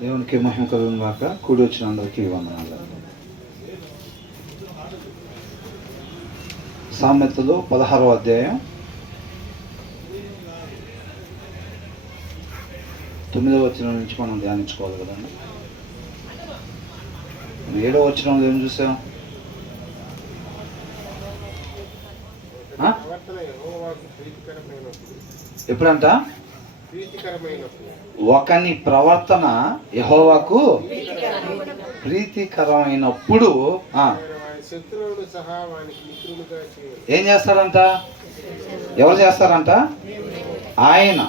దేవునికి మహిమ కలుగును గాక. కూడి వచ్చిన అందరికీ వందనాలు. సామెతలు 16వ అధ్యాయం 9వ వచనం నుంచి మనం ధ్యానించుకోవాలి కదండి. 7వ వచనంలో ఏం చూసాం? ఎప్పుడంట? ఒకని ప్రవర్తన యెహోవాకు ప్రీతికరమైనప్పుడు ఏం చేస్తాడంట? ఎవరు చేస్తారంట? ఆయన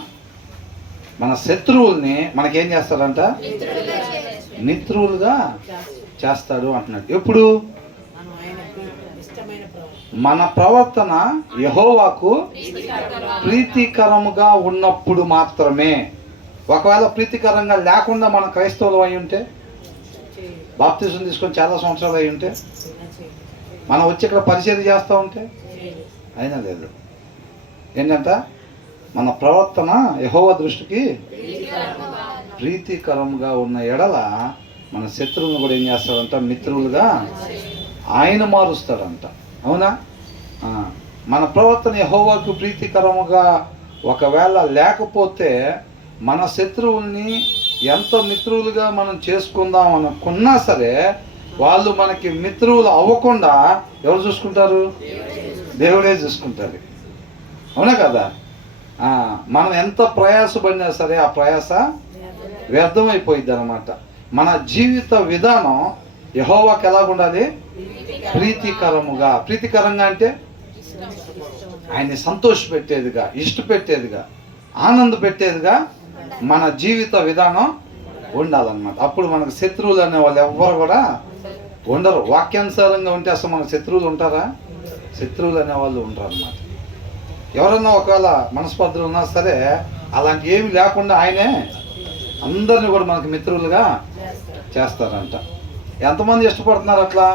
మన శత్రువుల్ని మనకేం చేస్తాడంట? మిత్రులుగా చేస్తాడు అంటున్నాడు. ఎప్పుడు? మన ప్రవర్తన యెహోవాకు ప్రీతికరముగా ఉన్నప్పుడు మాత్రమే. ఒకవేళ ప్రీతికరంగా లేకుండా మనం క్రైస్తవులు అయి ఉంటే, బాప్తిజం తీసుకొని చాలా సంవత్సరాలు అయి ఉంటే, మనం వచ్చి ఇక్కడ పరిచయం చేస్తూ ఉంటే అయినా లేదు. ఏంటంట? మన ప్రవర్తన యెహోవా దృష్టికి ప్రీతికరంగా ఉన్న ఎడల మన శత్రువులను కూడా ఏం చేస్తాడంట? మిత్రులుగా ఆయన మారుస్తాడంట. అవునా? మన ప్రవర్తన యెహోవాకు ప్రీతికరముగా ఒకవేళ లేకపోతే మన శత్రువుల్ని ఎంత మిత్రులుగా మనం చేసుకుందాం అనుకున్నా సరే వాళ్ళు మనకి మిత్రువులు అవ్వకుండా ఎవరు చూసుకుంటారు? దేవుడే చూసుకుంటారు. అవునా కదా? మనం ఎంత ప్రయాసపడినా సరే ఆ ప్రయాస వ్యర్థమైపోయింది అన్నమాట. మన జీవిత విధానం యెహోవాకు ఎలాగుండాలి? ప్రీతికరముగా. ప్రీతికరంగా అంటే ఆయన్ని సంతోషపెట్టేదిగా, ఇష్టపెట్టేదిగా, ఆనంద పెట్టేదిగా మన జీవిత విధానం ఉండాలన్నమాట. అప్పుడు మనకు శత్రువులు అనే వాళ్ళు ఎవ్వరు కూడా ఉండరు. వాక్యానుసారంగా ఉంటే అసలు మనకు శత్రువులు ఉంటారా? శత్రువులు అనేవాళ్ళు ఉండరు అన్నమాట. ఎవరన్నా ఒకవేళ మనస్పర్ధలు ఉన్నా సరే అలాంటి ఏమి లేకుండా ఆయనే అందరిని కూడా మనకు మిత్రులుగా చేస్తారంట. ఎంతమంది ఇష్టపడుతున్నారు అట్లా?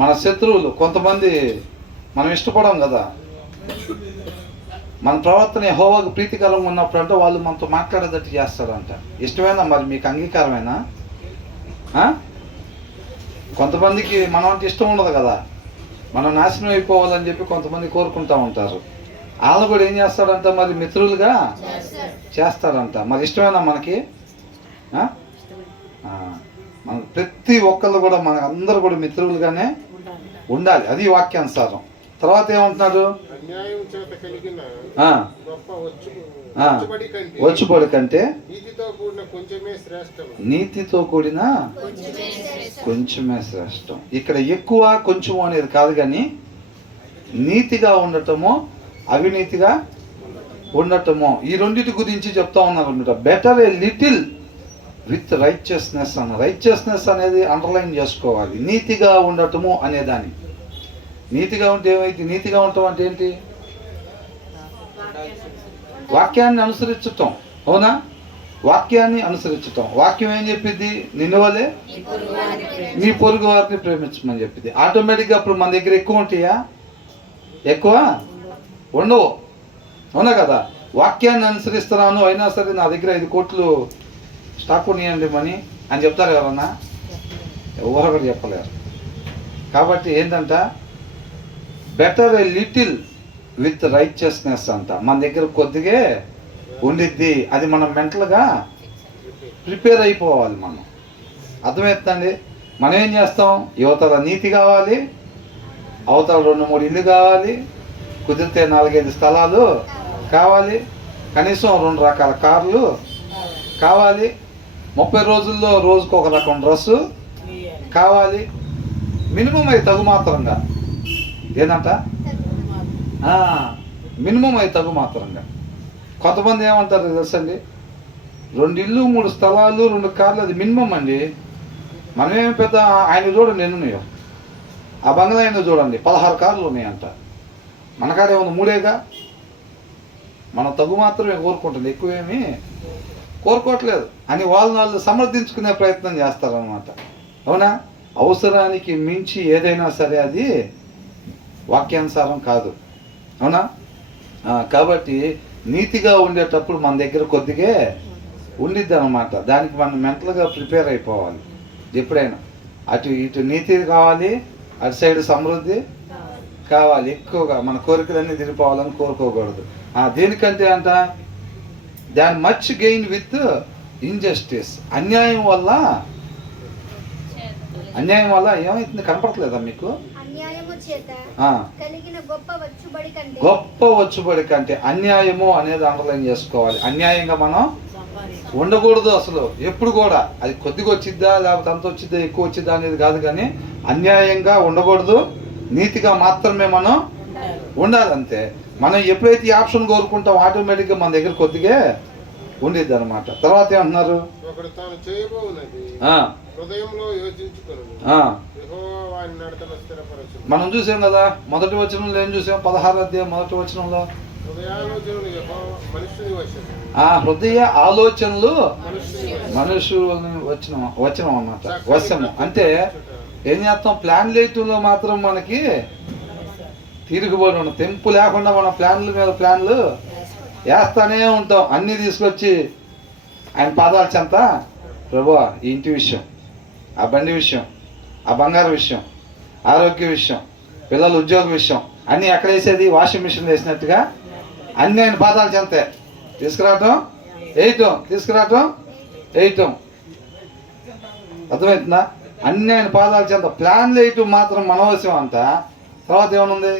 మన శత్రువులు కొంతమంది మనం ఇష్టపడం కదా. మన ప్రవర్తన యెహోవాకు ప్రీతికరంగా ఉన్నప్పుడు అంటే వాళ్ళు మనతో మాట్లాడేటట్టు చేస్తారంట. ఇష్టమేనా? మరి మీకు అంగీకారమేనా? కొంతమందికి మనం అంటే ఇష్టం ఉండదు కదా. మనం నాశనం అయిపోవాలని చెప్పి కొంతమంది కోరుకుంటూ ఉంటారు. వాళ్ళు కూడా ఏం చేస్తాడంట? మరి మిత్రులుగా చేస్తాడంట. మరి ఇష్టమేనా మనకి? మన ప్రతి ఒక్కళ్ళు కూడా మన అందరూ కూడా మిత్రులుగానే ఉండాలి. అది వాక్యానుసారం. తర్వాత ఏమంటున్నాడు? వచ్చుబడి కంటే నీతితో కూడిన కొంచెమే శ్రేష్టం. ఇక్కడ ఎక్కువ కొంచెము అనేది కాదు, కానీ నీతిగా ఉండటము, అవినీతిగా ఉండటము, ఈ రెండింటి గురించి చెప్తా ఉన్నారు అనమాట. Better a little with righteousness అన్న. రైచియస్నెస్ అనేది అండర్లైన్ చేసుకోవాలి. నీతిగా ఉండటము అనేదాన్ని. నీతిగా ఉంటే ఏమైంది? నీతిగా ఉండటం అంటే ఏంటి? వాక్యాన్ని అనుసరించటం. అవునా? వాక్యాన్ని అనుసరించటం. వాక్యం ఏం చెప్పిద్ది? నిన్ను వలే నీ పొరుగు వారిని ప్రేమించమని చెప్పింది. ఆటోమేటిక్గా అప్పుడు మన దగ్గర ఎక్కువ ఉంటాయా? ఎక్కువ ఉండవు. అవునా కదా? వాక్యాన్ని అనుసరిస్తున్నాను అయినా సరే నా దగ్గర 5 కోట్లు స్టాక్ ఉన్నాయండి మనీ అని చెప్తారు ఎవరన్నా? ఎవరు కూడా చెప్పలేరు. కాబట్టి ఏంటంట? Better a little with righteousness అంట. మన దగ్గర కొద్దిగా ఉండిద్ది. అది మనం మెంటల్గా ప్రిపేర్ అయిపోవాలి. మనం అర్థమవుతుందండి? మనం ఏం చేస్తాం? యువతల నీతి కావాలి, అవతల 2-3 ఇల్లు కావాలి, కుదిరితే 4-5 స్థలాలు కావాలి, కనీసం 2 రకాల కార్లు కావాలి, 30 రోజుల్లో రోజుకు ఒక రకం డ్రెస్సు కావాలి. మినిమం అయి తగు మాత్రంగా. ఏంటంట? మినిమం అయి తగు మాత్రంగా. కొంతమంది ఏమంటారు తెలుసండి? 2 ఇల్లు, 3 స్థలాలు, 2 కార్లు అది మినిమం అండి. మనమేమి పెద్ద ఆయన చూడండి ఎన్నున్నాయో. ఆ బంగ్లా ఆయన చూడండి 16 కార్లు ఉన్నాయంట. మన కాడ ఏమన్నా 3ఏగా. మనం తగు మాత్రమే కోరుకుంటుంది, ఎక్కువేమీ కోరుకోవట్లేదు అని వాళ్ళు సమర్థించుకునే ప్రయత్నం చేస్తారనమాట. అవునా? అవసరానికి మించి ఏదైనా సరే అది వాక్యానుసారం కాదు. అవునా? కాబట్టి నీతిగా ఉండేటప్పుడు మన దగ్గర కొద్దిగా ఉండిద్ది అనమాట. దానికి మనం మెంటల్గా ప్రిపేర్ అయిపోవాలి. ఎప్పుడైనా అటు ఇటు నీతి కావాలి, అటు సైడ్ సమృద్ధి కావాలి. ఎక్కువగా మన కోరికలన్నీ తిరిగిపోవాలని కోరుకోకూడదు. దేనికంటే అంట దాని మచ్ గెయిన్ విత్ ఇంజస్టిస్. అన్యాయం వల్ల ఏమైతుంది కనపడట్లేదా మీకు? గొప్ప వచ్చుబడి కంటే అన్యాయము అనేది అండర్లైన్ చేసుకోవాలి. అన్యాయంగా మనం ఉండకూడదు అసలు ఎప్పుడు కూడా. అది కొద్దిగా వచ్చిద్దా లేకపోతే అంత వచ్చిద్దా ఎక్కువ వచ్చిద్దా అనేది కాదు, కానీ అన్యాయంగా ఉండకూడదు, నీతిగా మాత్రమే మనం ఉండాలి అంతే. మనం ఎప్పుడైతే ఈ ఆప్షన్ కోరుకుంటాం ఆటోమేటిక్గా మన దగ్గర కొద్దిగా ఉండిద్ది అనమాట. తర్వాత ఏమంటున్నారు? మనం చూసాం కదా మొదటి వచనంలో ఏం చూసాం? 16వ అధ్యాయం మొదటి వచనంలో హృదయ ఆలోచనలు మనుషులు వచనం అన్నమాట. వశము అంటే ఏం చేస్తాం? ప్లాన్ లేటంలో మాత్రం మనకి తిరుగుబడి ఉండదు. తెంపు లేకుండా మనం ప్లాన్ల మీద ప్లాన్లు వేస్తానే ఉంటాం. అన్నీ తీసుకొచ్చి ఆయన పాదాల చెంత, ప్రభువా ఈ ఇంటి విషయం, ఆ బండి విషయం, ఆ బంగారు విషయం, ఆరోగ్య విషయం, పిల్లల ఉద్యోగ విషయం అన్నీ ఎక్కడ వేసేది? వాషింగ్ మిషన్ వేసినట్టుగా అన్నీ ఆయన పాదాల చెంతే తీసుకురావటం, వేయటం, తీసుకురావటం, వేయటం. అర్థమవుతుందా? అన్నీ ఆయన పాదాల చెంత. ప్లాన్లు వేయటం మాత్రం మనవసరం అంట. తర్వాత ఏమనుంది?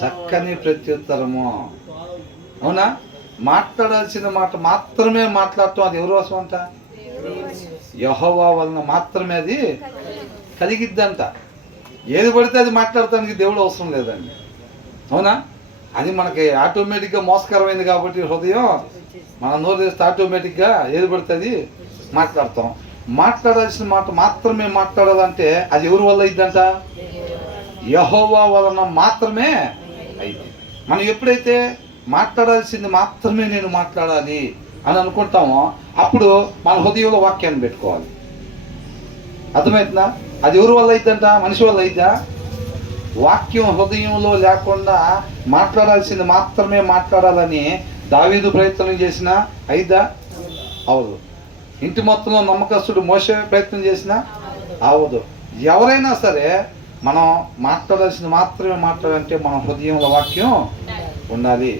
చక్కని ప్రత్యుత్తరము. అవునా? మాట్లాడాల్సిన మాట మాత్రమే మాట్లాడటం అది ఎవరి వశం అంట? యెహోవా వలన మాత్రమే అది కలిగిద్దంట. ఏది పడితే అది మాట్లాడటానికి దేవుడు అవసరం లేదండి. అవునా? అది మనకి ఆటోమేటిక్గా మోసకరమైంది కాబట్టి హృదయం మన నోరు తెస్తే ఆటోమేటిక్గా ఏది పడుతుంది మాట్లాడతాం. మాట్లాడాల్సిన మాట మాత్రమే మాట్లాడాలంటే అది ఎవరి వల్ల అయిద్దంట? యెహోవా వలన మాత్రమే అయింది. మనం ఎప్పుడైతే మాట్లాడాల్సింది మాత్రమే నేను మాట్లాడాలి అని అనుకుంటామో అప్పుడు మన హృదయంలో వాక్యాన్ని పెట్టుకోవాలి. అర్థమవుతుందా? అది ఎవరి వల్ల అయిద్దంట? మనిషి వల్ల అయిద్దా? వాక్యం హృదయంలో లేకుండా మాట్లాడాల్సింది మాత్రమే మాట్లాడాలని దావీదు ప్రయత్నం చేసినా అయిద్దా? అవదు. ఇంటి మొత్తంలో నమ్మకస్తుడు మోసే ప్రయత్నం చేసినా అవదు. ఎవరైనా సరే మనం మాట్లాడాల్సింది మాత్రమే మాట్లాడాలంటే మన హృదయంలో వాక్యం ఉండాలి.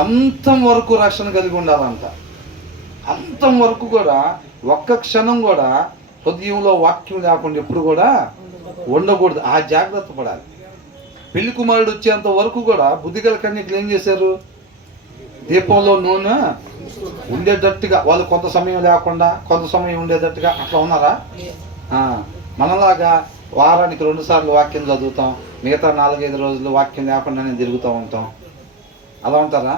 అంతం వరకు రక్షణ కలిగి ఉండాలంట. అంతం వరకు కూడా ఒక్క క్షణం కూడా హృదయంలో వాక్యం లేకుండా ఎప్పుడు కూడా ఉండకూడదు. ఆ జాగ్రత్త పడాలి. పెళ్లి కుమారుడు వచ్చేంత వరకు కూడా బుద్ధిగల కన్యకలు ఏం చేశారు? దీపంలో నూనె ఉండేటట్టుగా వాళ్ళు కొంత సమయం లేకుండా కొంత సమయం ఉండేటట్టుగా అట్లా ఉన్నారా? మనలాగా వారానికి 2 సార్లు వాక్యం చదువుతాం, మిగతా 4-5 రోజులు వాక్యం లేకుండానే తిరుగుతూ ఉంటాం. అలా ఉంటారా?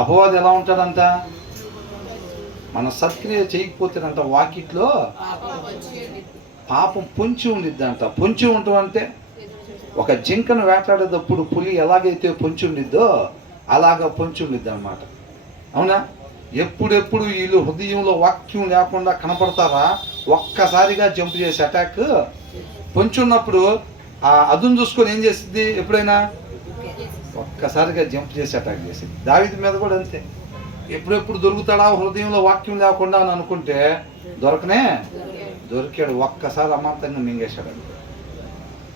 అపవాది ఎలా ఉంటాడంట? మన సత్క్రియ చేయకపోతేనంట వాకిట్లో పాపం పొంచి ఉండిద్దంట. పొంచి ఉండటం అంటే ఒక జింకను వేటాడేటప్పుడు పులి ఎలాగైతే పొంచి ఉండిద్దో అలాగా పొంచి ఉండిద్ది అనమాట. అవునా? ఎప్పుడెప్పుడు వీళ్ళు హృదయంలో వాక్యం లేకుండా కనపడతారా ఒక్కసారిగా జంప్ చేసి అటాక్ పొంచి ఉన్నప్పుడు ఆ అదును చూసుకొని ఏం చేసింది? ఎప్పుడైనా ఒక్కసారిగా జంప్ చేసి అటాక్ చేసింది. దావీదు మీద కూడా అంతే. ఎప్పుడెప్పుడు దొరుకుతాడా హృదయంలో వాక్యం లేకుండా అని అనుకుంటే దొరికాడు. ఒక్కసారి అమాంతంగా మింగేశాడు.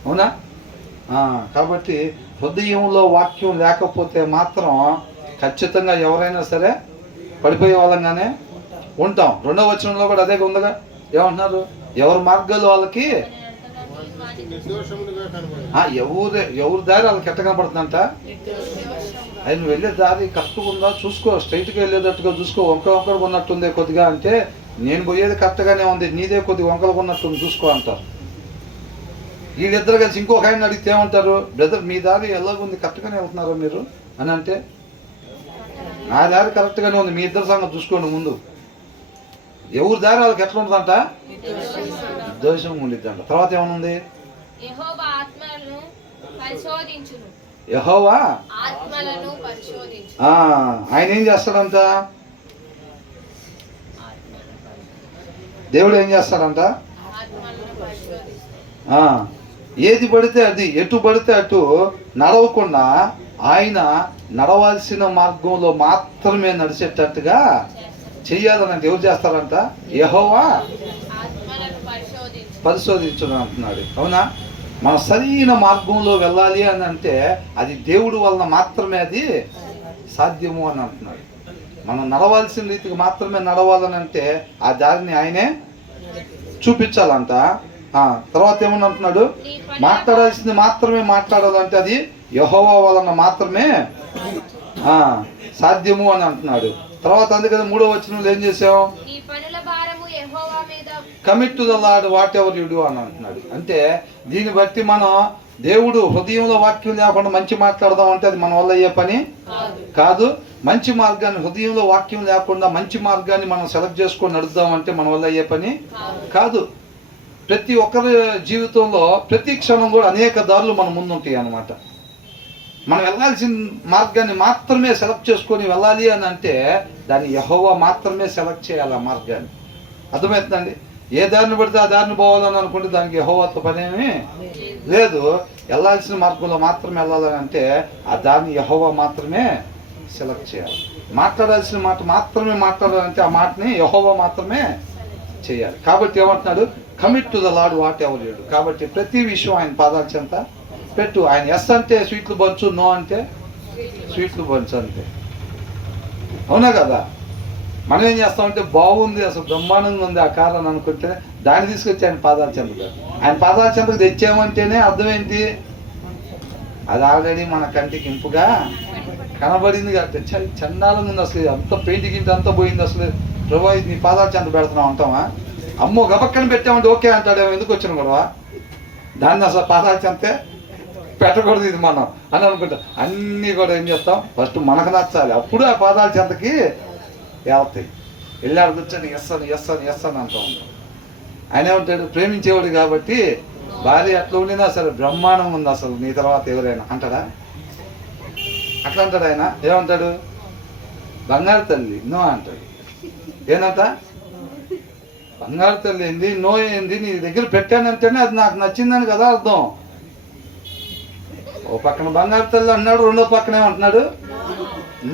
అవునా? కాబట్టి హృదయంలో వాక్యం లేకపోతే మాత్రం ఖచ్చితంగా ఎవరైనా సరే పడిపోయే వాళ్ళంగానే ఉంటాం. 2వ వచనంలో కూడా అదే ఉందిగా. ఏమంటున్నారు? ఎవరి మార్గాలు వాళ్ళకి ఎవరి దారి వాళ్ళకి ఎట్ట కనపడుతుందంట? అది నువ్వు వెళ్ళే దారి కరెక్ట్గా ఉందా చూసుకో, స్ట్రైట్గా వెళ్ళేటట్టుగా చూసుకో. వంకర ఉన్నట్టుంది కొద్దిగా అంటే నేను పోయేది కరెక్ట్గానే ఉంది, నీదే కొద్దిగా వంకలు ఉన్నట్టుంది చూసుకో అంటారు. వీళ్ళిద్దరు కలిసి ఇంకొక ఆయన అడిగితే ఏమంటారు? బ్రదర్ మీ దారి ఎలాగుంది, కరెక్ట్గానే వెళ్తున్నారా మీరు అని అంటే, నా దారి కరెక్ట్గానే ఉంది, మీ ఇద్దరు సంగతి చూసుకోండి ముందు. ఎవరి దారి వాళ్ళకి ఎట్లా ఉంటుందంట? దోషం ఉండిద్దంట. తర్వాత ఏమనుంది? యెహోవా ఆయన ఏం చేస్తాడంట? దేవుడు ఏం చేస్తాడంట? ఏది పడితే అది, ఎటు పడితే అటు నడవకుండా ఆయన నడవాల్సిన మార్గంలో మాత్రమే నడిచేటట్టుగా చెయ్యాలనంటే ఎవరు చేస్తారంట? యెహోవా పరిశోధించును అంటున్నాడు. అవునా? మనం సరైన మార్గంలో వెళ్ళాలి అని అంటే అది దేవుడు వలన మాత్రమే అది సాధ్యము అని అంటున్నాడు. మనం నడవాల్సిన రీతికి మాత్రమే నడవాలని అంటే ఆ దారిని ఆయనే చూపించాలంట. తర్వాత ఏమని అంటున్నాడు? మాట్లాడాల్సింది మాత్రమే మాట్లాడాలంటే అది యెహోవా వలన మాత్రమే సాధ్యము అని అంటున్నాడు. తర్వాత అందుకని 3వ వచనంలో ఏం చేసాం? Commit to the lord what ever you do అని అంటున్నాడు. అంటే దీన్ని బట్టి మనం దేవుడు హృదయంలో వాక్యం లేకుండా మంచి మాట్లాడదాం అంటే అది మన వల్ల అయ్యే పని కాదు. మంచి మార్గాన్ని, హృదయంలో వాక్యం లేకుండా మంచి మార్గాన్ని మనం సెలెక్ట్ చేసుకొని నడుద్దాం అంటే మన వల్ల అయ్యే పని కాదు. ప్రతి ఒక్కరి జీవితంలో ప్రతి క్షణం కూడా అనేక దారులు మన ముందుంటాయి అన్నమాట. మనం వెళ్ళాల్సిన మార్గాన్ని మాత్రమే సెలెక్ట్ చేసుకొని వెళ్ళాలి అని అంటే దాన్ని యెహోవా మాత్రమే సెలెక్ట్ చేయాలి. ఆ మార్గాన్ని అర్థమవుతుందండి? ఏ దారిని పడితే ఆ దారిని పోవాలని అనుకుంటే దానికి యెహోవాతో పనేమీ లేదు. వెళ్ళాల్సిన మార్గంలో మాత్రమే వెళ్ళాలని అంటే ఆ దాన్ని యెహోవా మాత్రమే సెలెక్ట్ చేయాలి. మాట్లాడాల్సిన మాట మాత్రమే మాట్లాడాలంటే ఆ మాటని యెహోవా మాత్రమే చేయాలి. కాబట్టి ఏమంటున్నాడు? Commit to the lord what ever you do. కాబట్టి ప్రతి విషయం ఆయన పాదాల చెంత పెట్టు. ఆయన ఎస్ అంటే స్వీట్లు పంచు, నో అంటే స్వీట్లు పంచు అంతే. అవునా కదా? మనం ఏం చేస్తామంటే బాగుంది, అసలు బ్రహ్మాండంగా ఉంది ఆ కారు అని అనుకుంటే దాన్ని తీసుకొచ్చి ఆయన పాదాల చెంతకు, ఆయన పాదాల చెంతకు తెచ్చామంటేనే అర్థం ఏంటి? అది ఆల్రెడీ మన కంటికి ఇంపుగా కనబడింది కాబట్టి చండాలంగా ఉంది. అసలు అంత పెయింట్ గింటి అంతా పోయింది. అసలు ప్రభా ఇది నీ పాదాల చెంత పెడుతున్నాం అంటామా? అమ్మో గబక్కని పెట్టామంటే ఓకే అంటాడేమో, ఎందుకు వచ్చిన గొడవ? దాన్ని అసలు పాదాల చెంతే పెట్టకూడదు ఇది మనం అని అనుకుంటాం. అన్నీ కూడా ఏం చేస్తాం? ఫస్ట్ మనకు నచ్చాలి, అప్పుడు ఆ పాదాల చెంతకి వెళ్తాయి. వెళ్ళాడు కూర్చొని ఎస్ అని అంటూ ఉంటాం. ఆయన ఏమంటాడు? ప్రేమించేవాడు కాబట్టి భార్య అట్లా ఉండినా సరే బ్రహ్మాండం ఉంది, అసలు నీ తర్వాత ఎవరైనా అంటాడా? అట్లా అంటాడు ఆయన. ఏమంటాడు? బంగారు తల్లి నో అంటాడు. ఏనంట? బంగారు తల్లి ఏంది, నో ఏంది, నీ దగ్గర పెట్టానంటేనే అది నాకు నచ్చిందని కదా అర్థం. ఓ పక్కన బంగారు తల్లి అన్నాడు, రెండో పక్కన ఏమంటున్నాడు?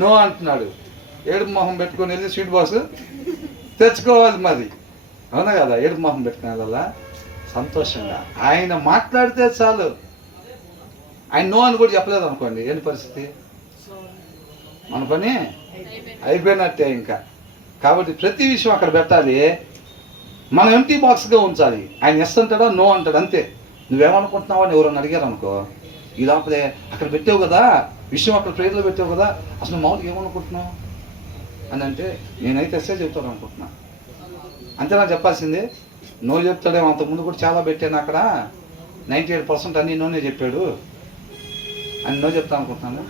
నో అంటున్నాడు. ఏడుపు మొహం పెట్టుకొని వెళ్ళి స్వీట్ బాక్స్ తెచ్చుకోవాలి మరి. అవునా కదా? ఏడుపు మొహం పెట్టుకునే వల్ల సంతోషంగా ఆయన మాట్లాడితే చాలు. ఆయన నో అని కూడా చెప్పలేదు అనుకోండి, ఏంటి పరిస్థితి? మన పని అయిపోయినట్టే ఇంకా. కాబట్టి ప్రతి విషయం అక్కడ పెట్టాలి, మనం ఎంటీ బాక్స్గా ఉంచాలి. ఆయన ఎస్ అంటాడా, నో అంటాడు అంతే. నువ్వేమనుకుంటున్నావు అని ఎవరన్నా అడిగారు అనుకో, ఈ లోపలే అక్కడ పెట్టావు కదా విషయం, అక్కడ ప్రేయర్లో పెట్టావు కదా, అసలు మామూలుగా ఏమనుకుంటున్నావు అని అంటే నేనైతే ఎస్ఏ చెప్తాను అనుకుంటున్నా. అంతేనా చెప్పాల్సిందే? నో చెప్తాడేమో. అంతకుముందు కూడా చాలా పెట్టాను అక్కడ, 98% అన్నీ నోనే చెప్పాడు అని నో చెప్తాను అనుకుంటున్నాను.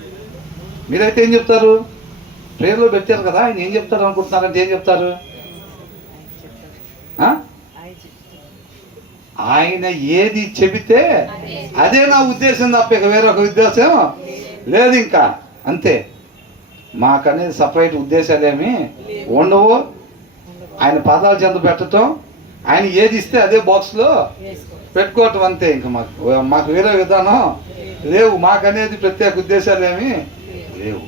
మీరైతే ఏం చెప్తారు? ప్రేయర్లో పెట్టారు కదా, ఆయన ఏం చెప్తారు అనుకుంటున్నారంటే ఏం చెప్తారు? ఆయన ఏది చెబితే అదే నా ఉద్దేశం తప్ప ఇక వేరొక ఉద్దేశం లేదు ఇంకా, అంతే. మాకనేది సపరేట్ ఉద్దేశాలు ఏమి ఉండవు. ఆయన పాదాల చెంత పెట్టడం, ఆయన ఏది ఇస్తే అదే బాక్స్లో పెట్టుకోవటం అంతే. ఇంకా మాకు వేరే విధానం లేవు, మాకనేది ప్రత్యేక ఉద్దేశాలు ఏమి లేవు.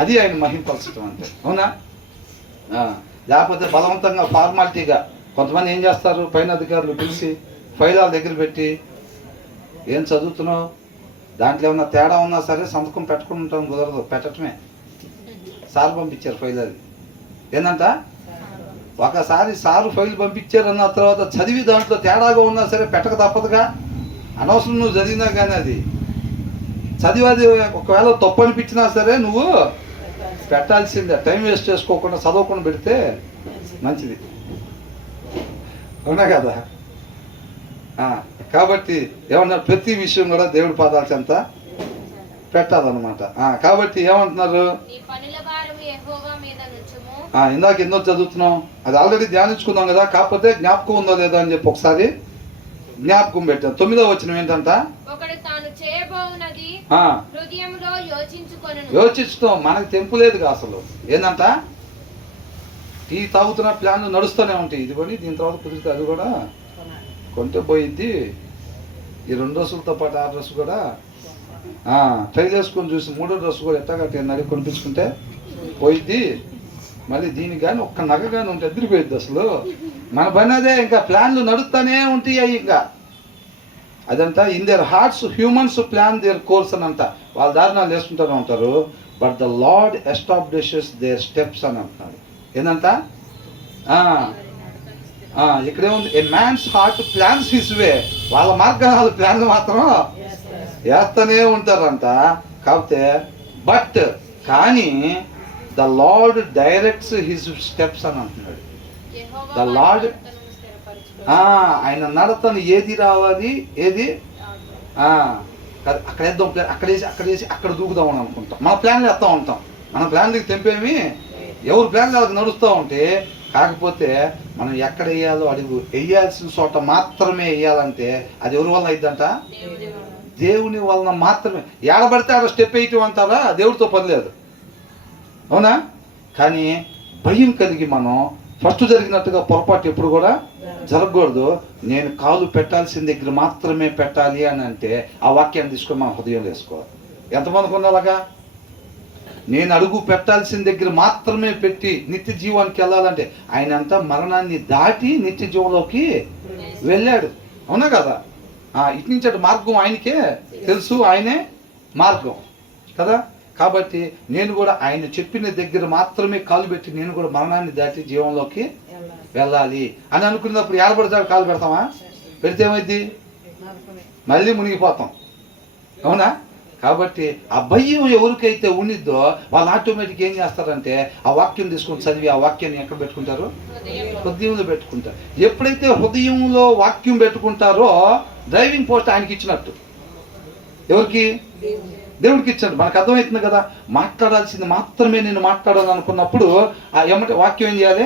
అది ఆయన మహింపరచడం అంటే. అవునా? లేకపోతే బలవంతంగా ఫార్మాలిటీగా కొంతమంది ఏం చేస్తారు? పైన అధికారులు పిలిచి ఫైల్ వాళ్ళ దగ్గర పెట్టి, ఏం చదువుతున్నావు, దాంట్లో ఏమన్నా తేడా ఉన్నా సరే సంతకం పెట్టుకుని ఉంటాం, కుదరదు, పెట్టడమే. సార్ పంపించారు ఫైల్, అది ఏంటంట? ఒకసారి సారు ఫైల్ పంపించారన్న తర్వాత చదివి దాంట్లో తేడాగా ఉన్నా సరే పెట్టక తప్పదుగా. అనవసరం నువ్వు చదివినా కానీ అది చదివేది ఒకవేళ తప్పు అనిపించినా సరే నువ్వు పెట్టాల్సిందే. టైం వేస్ట్ చేసుకోకుండా చదవకుండా పెడితే మంచిది. అవునా కదా? కాబట్టి ఏమన్నా ప్రతి విషయం కూడా దేవుడి పాదాల చెంత పెట్టాలన్నమాట. కాబట్టి ఏమంటున్నారు? ఇందాక ఎన్నో చదువుతున్నాం, అది ఆల్రెడీ ధ్యానించుకున్నాం కదా, కాకపోతే జ్ఞాపకం ఉందో లేదో అని చెప్పి ఒకసారి జ్ఞాపకం పెట్టాం. 9వ వచనం ఏంటంట? యోచించడం మనకు తెంపు లేదుగా అసలు. ఏంటంట? టీ తాగుతున్న ప్లాన్లు నడుస్తూనే ఉంటాయి. ఇది కొని దీని తర్వాత కుదిరితే అది కూడా కొంటే పోయిద్ది, ఈ 2 డ్రెస్సులతో పాటు 6 డ్రెస్సు కూడా ట్రైల్ వేసుకొని చూసి మూడో డ్రెస్ కూడా ఎట్టా కట్టి నడి కొనిపించుకుంటే పోయిద్ది. మళ్ళీ దీనికి కానీ ఒక్క నగ కానీ ఉంటే ఎదిరిపోయిద్ది. అసలు మన పని అదే, ఇంకా ప్లాన్లు నడుస్తూనే ఉంటాయి. ఇంకా అదంతా in their hearts humans plan their course అని అంట, వాళ్ళ దారుణాలు వేసుకుంటూనే ఉంటారు. But the Lord establishes their steps అని అంటున్నాడు. ఏంటంట ఇక్కడే ఉంది, a man's heart plans his way. వాళ్ళ మార్గాలు ప్లాన్లు మాత్రం వేస్తూనే ఉంటారంట. కాకపోతే బట్ కానీ the Lord directs his steps అని అంటున్నాడు. ద లార్డ్ ఆయన నడతను ఏది రావాలి, ఏది అక్కడ వేద్దాం, అక్కడేసి అక్కడ దూకుదాం అని అనుకుంటాం. మన ప్లాన్లు వేస్తూ ఉంటాం. మన ప్లాన్లకి తెంపేమి ఎవరు ప్లాన్లు వాళ్ళకి నడుస్తూ ఉంటే, కాకపోతే మనం ఎక్కడ వేయాలో అడుగు వేయాల్సిన చోట మాత్రమే వేయాలంటే అది ఎవరి వల్ల అయిద్దంట? దేవుని వలన మాత్రమే. ఏడబడితే ఆడ స్టెప్ వేయటం అంటారా? దేవుడితో పని లేదు, అవునా? కానీ భయం కలిగి మనం ఫస్ట్ జరిగినట్టుగా పొరపాటు ఎప్పుడు కూడా జరగకూడదు. నేను కాలు పెట్టాల్సిన దగ్గర మాత్రమే పెట్టాలి అని అంటే ఆ వాక్యాన్ని తీసుకొని మనం హృదయంలో వేసుకోవాలి. ఎంతమందికి ఉన్నలాగా? నేను అడుగు పెట్టాల్సిన దగ్గర మాత్రమే పెట్టి నిత్య జీవానికి వెళ్ళాలంటే ఆయన అంతా మరణాన్ని దాటి నిత్య జీవంలోకి వెళ్ళాడు, అవునా కదా? ఇటు నుంచి అటు మార్గం ఆయనకే తెలుసు, ఆయనే మార్గం కదా. కాబట్టి నేను కూడా ఆయన చెప్పిన దగ్గర మాత్రమే కాలు పెట్టి నేను కూడా మరణాన్ని దాటి జీవంలోకి వెళ్ళాలి అని అనుకున్నప్పుడు ఏడబడితే కాలు పెడతామా? పెడితే ఏమైంది? మళ్ళీ మునిగిపోతాం, అవునా? కాబట్టి ఆ భయం ఎవరికైతే ఉండిద్దో వాళ్ళు ఆటోమేటిక్ ఏం చేస్తారంటే ఆ వాక్యం తీసుకొని చదివి ఆ వాక్యాన్ని ఎక్కడ పెట్టుకుంటారు? హృదయంలో పెట్టుకుంటారు. ఎప్పుడైతే హృదయంలో వాక్యం పెట్టుకుంటారో డ్రైవింగ్ పోస్ట్ ఆయనకి ఇచ్చినట్టు. ఎవరికి? దేవుడికి ఇచ్చాడు. మనకు అర్థమవుతుంది కదా. మాట్లాడాల్సింది మాత్రమే నేను మాట్లాడాలనుకున్నప్పుడు ఏమంటే వాక్యం ఏం చేయాలి?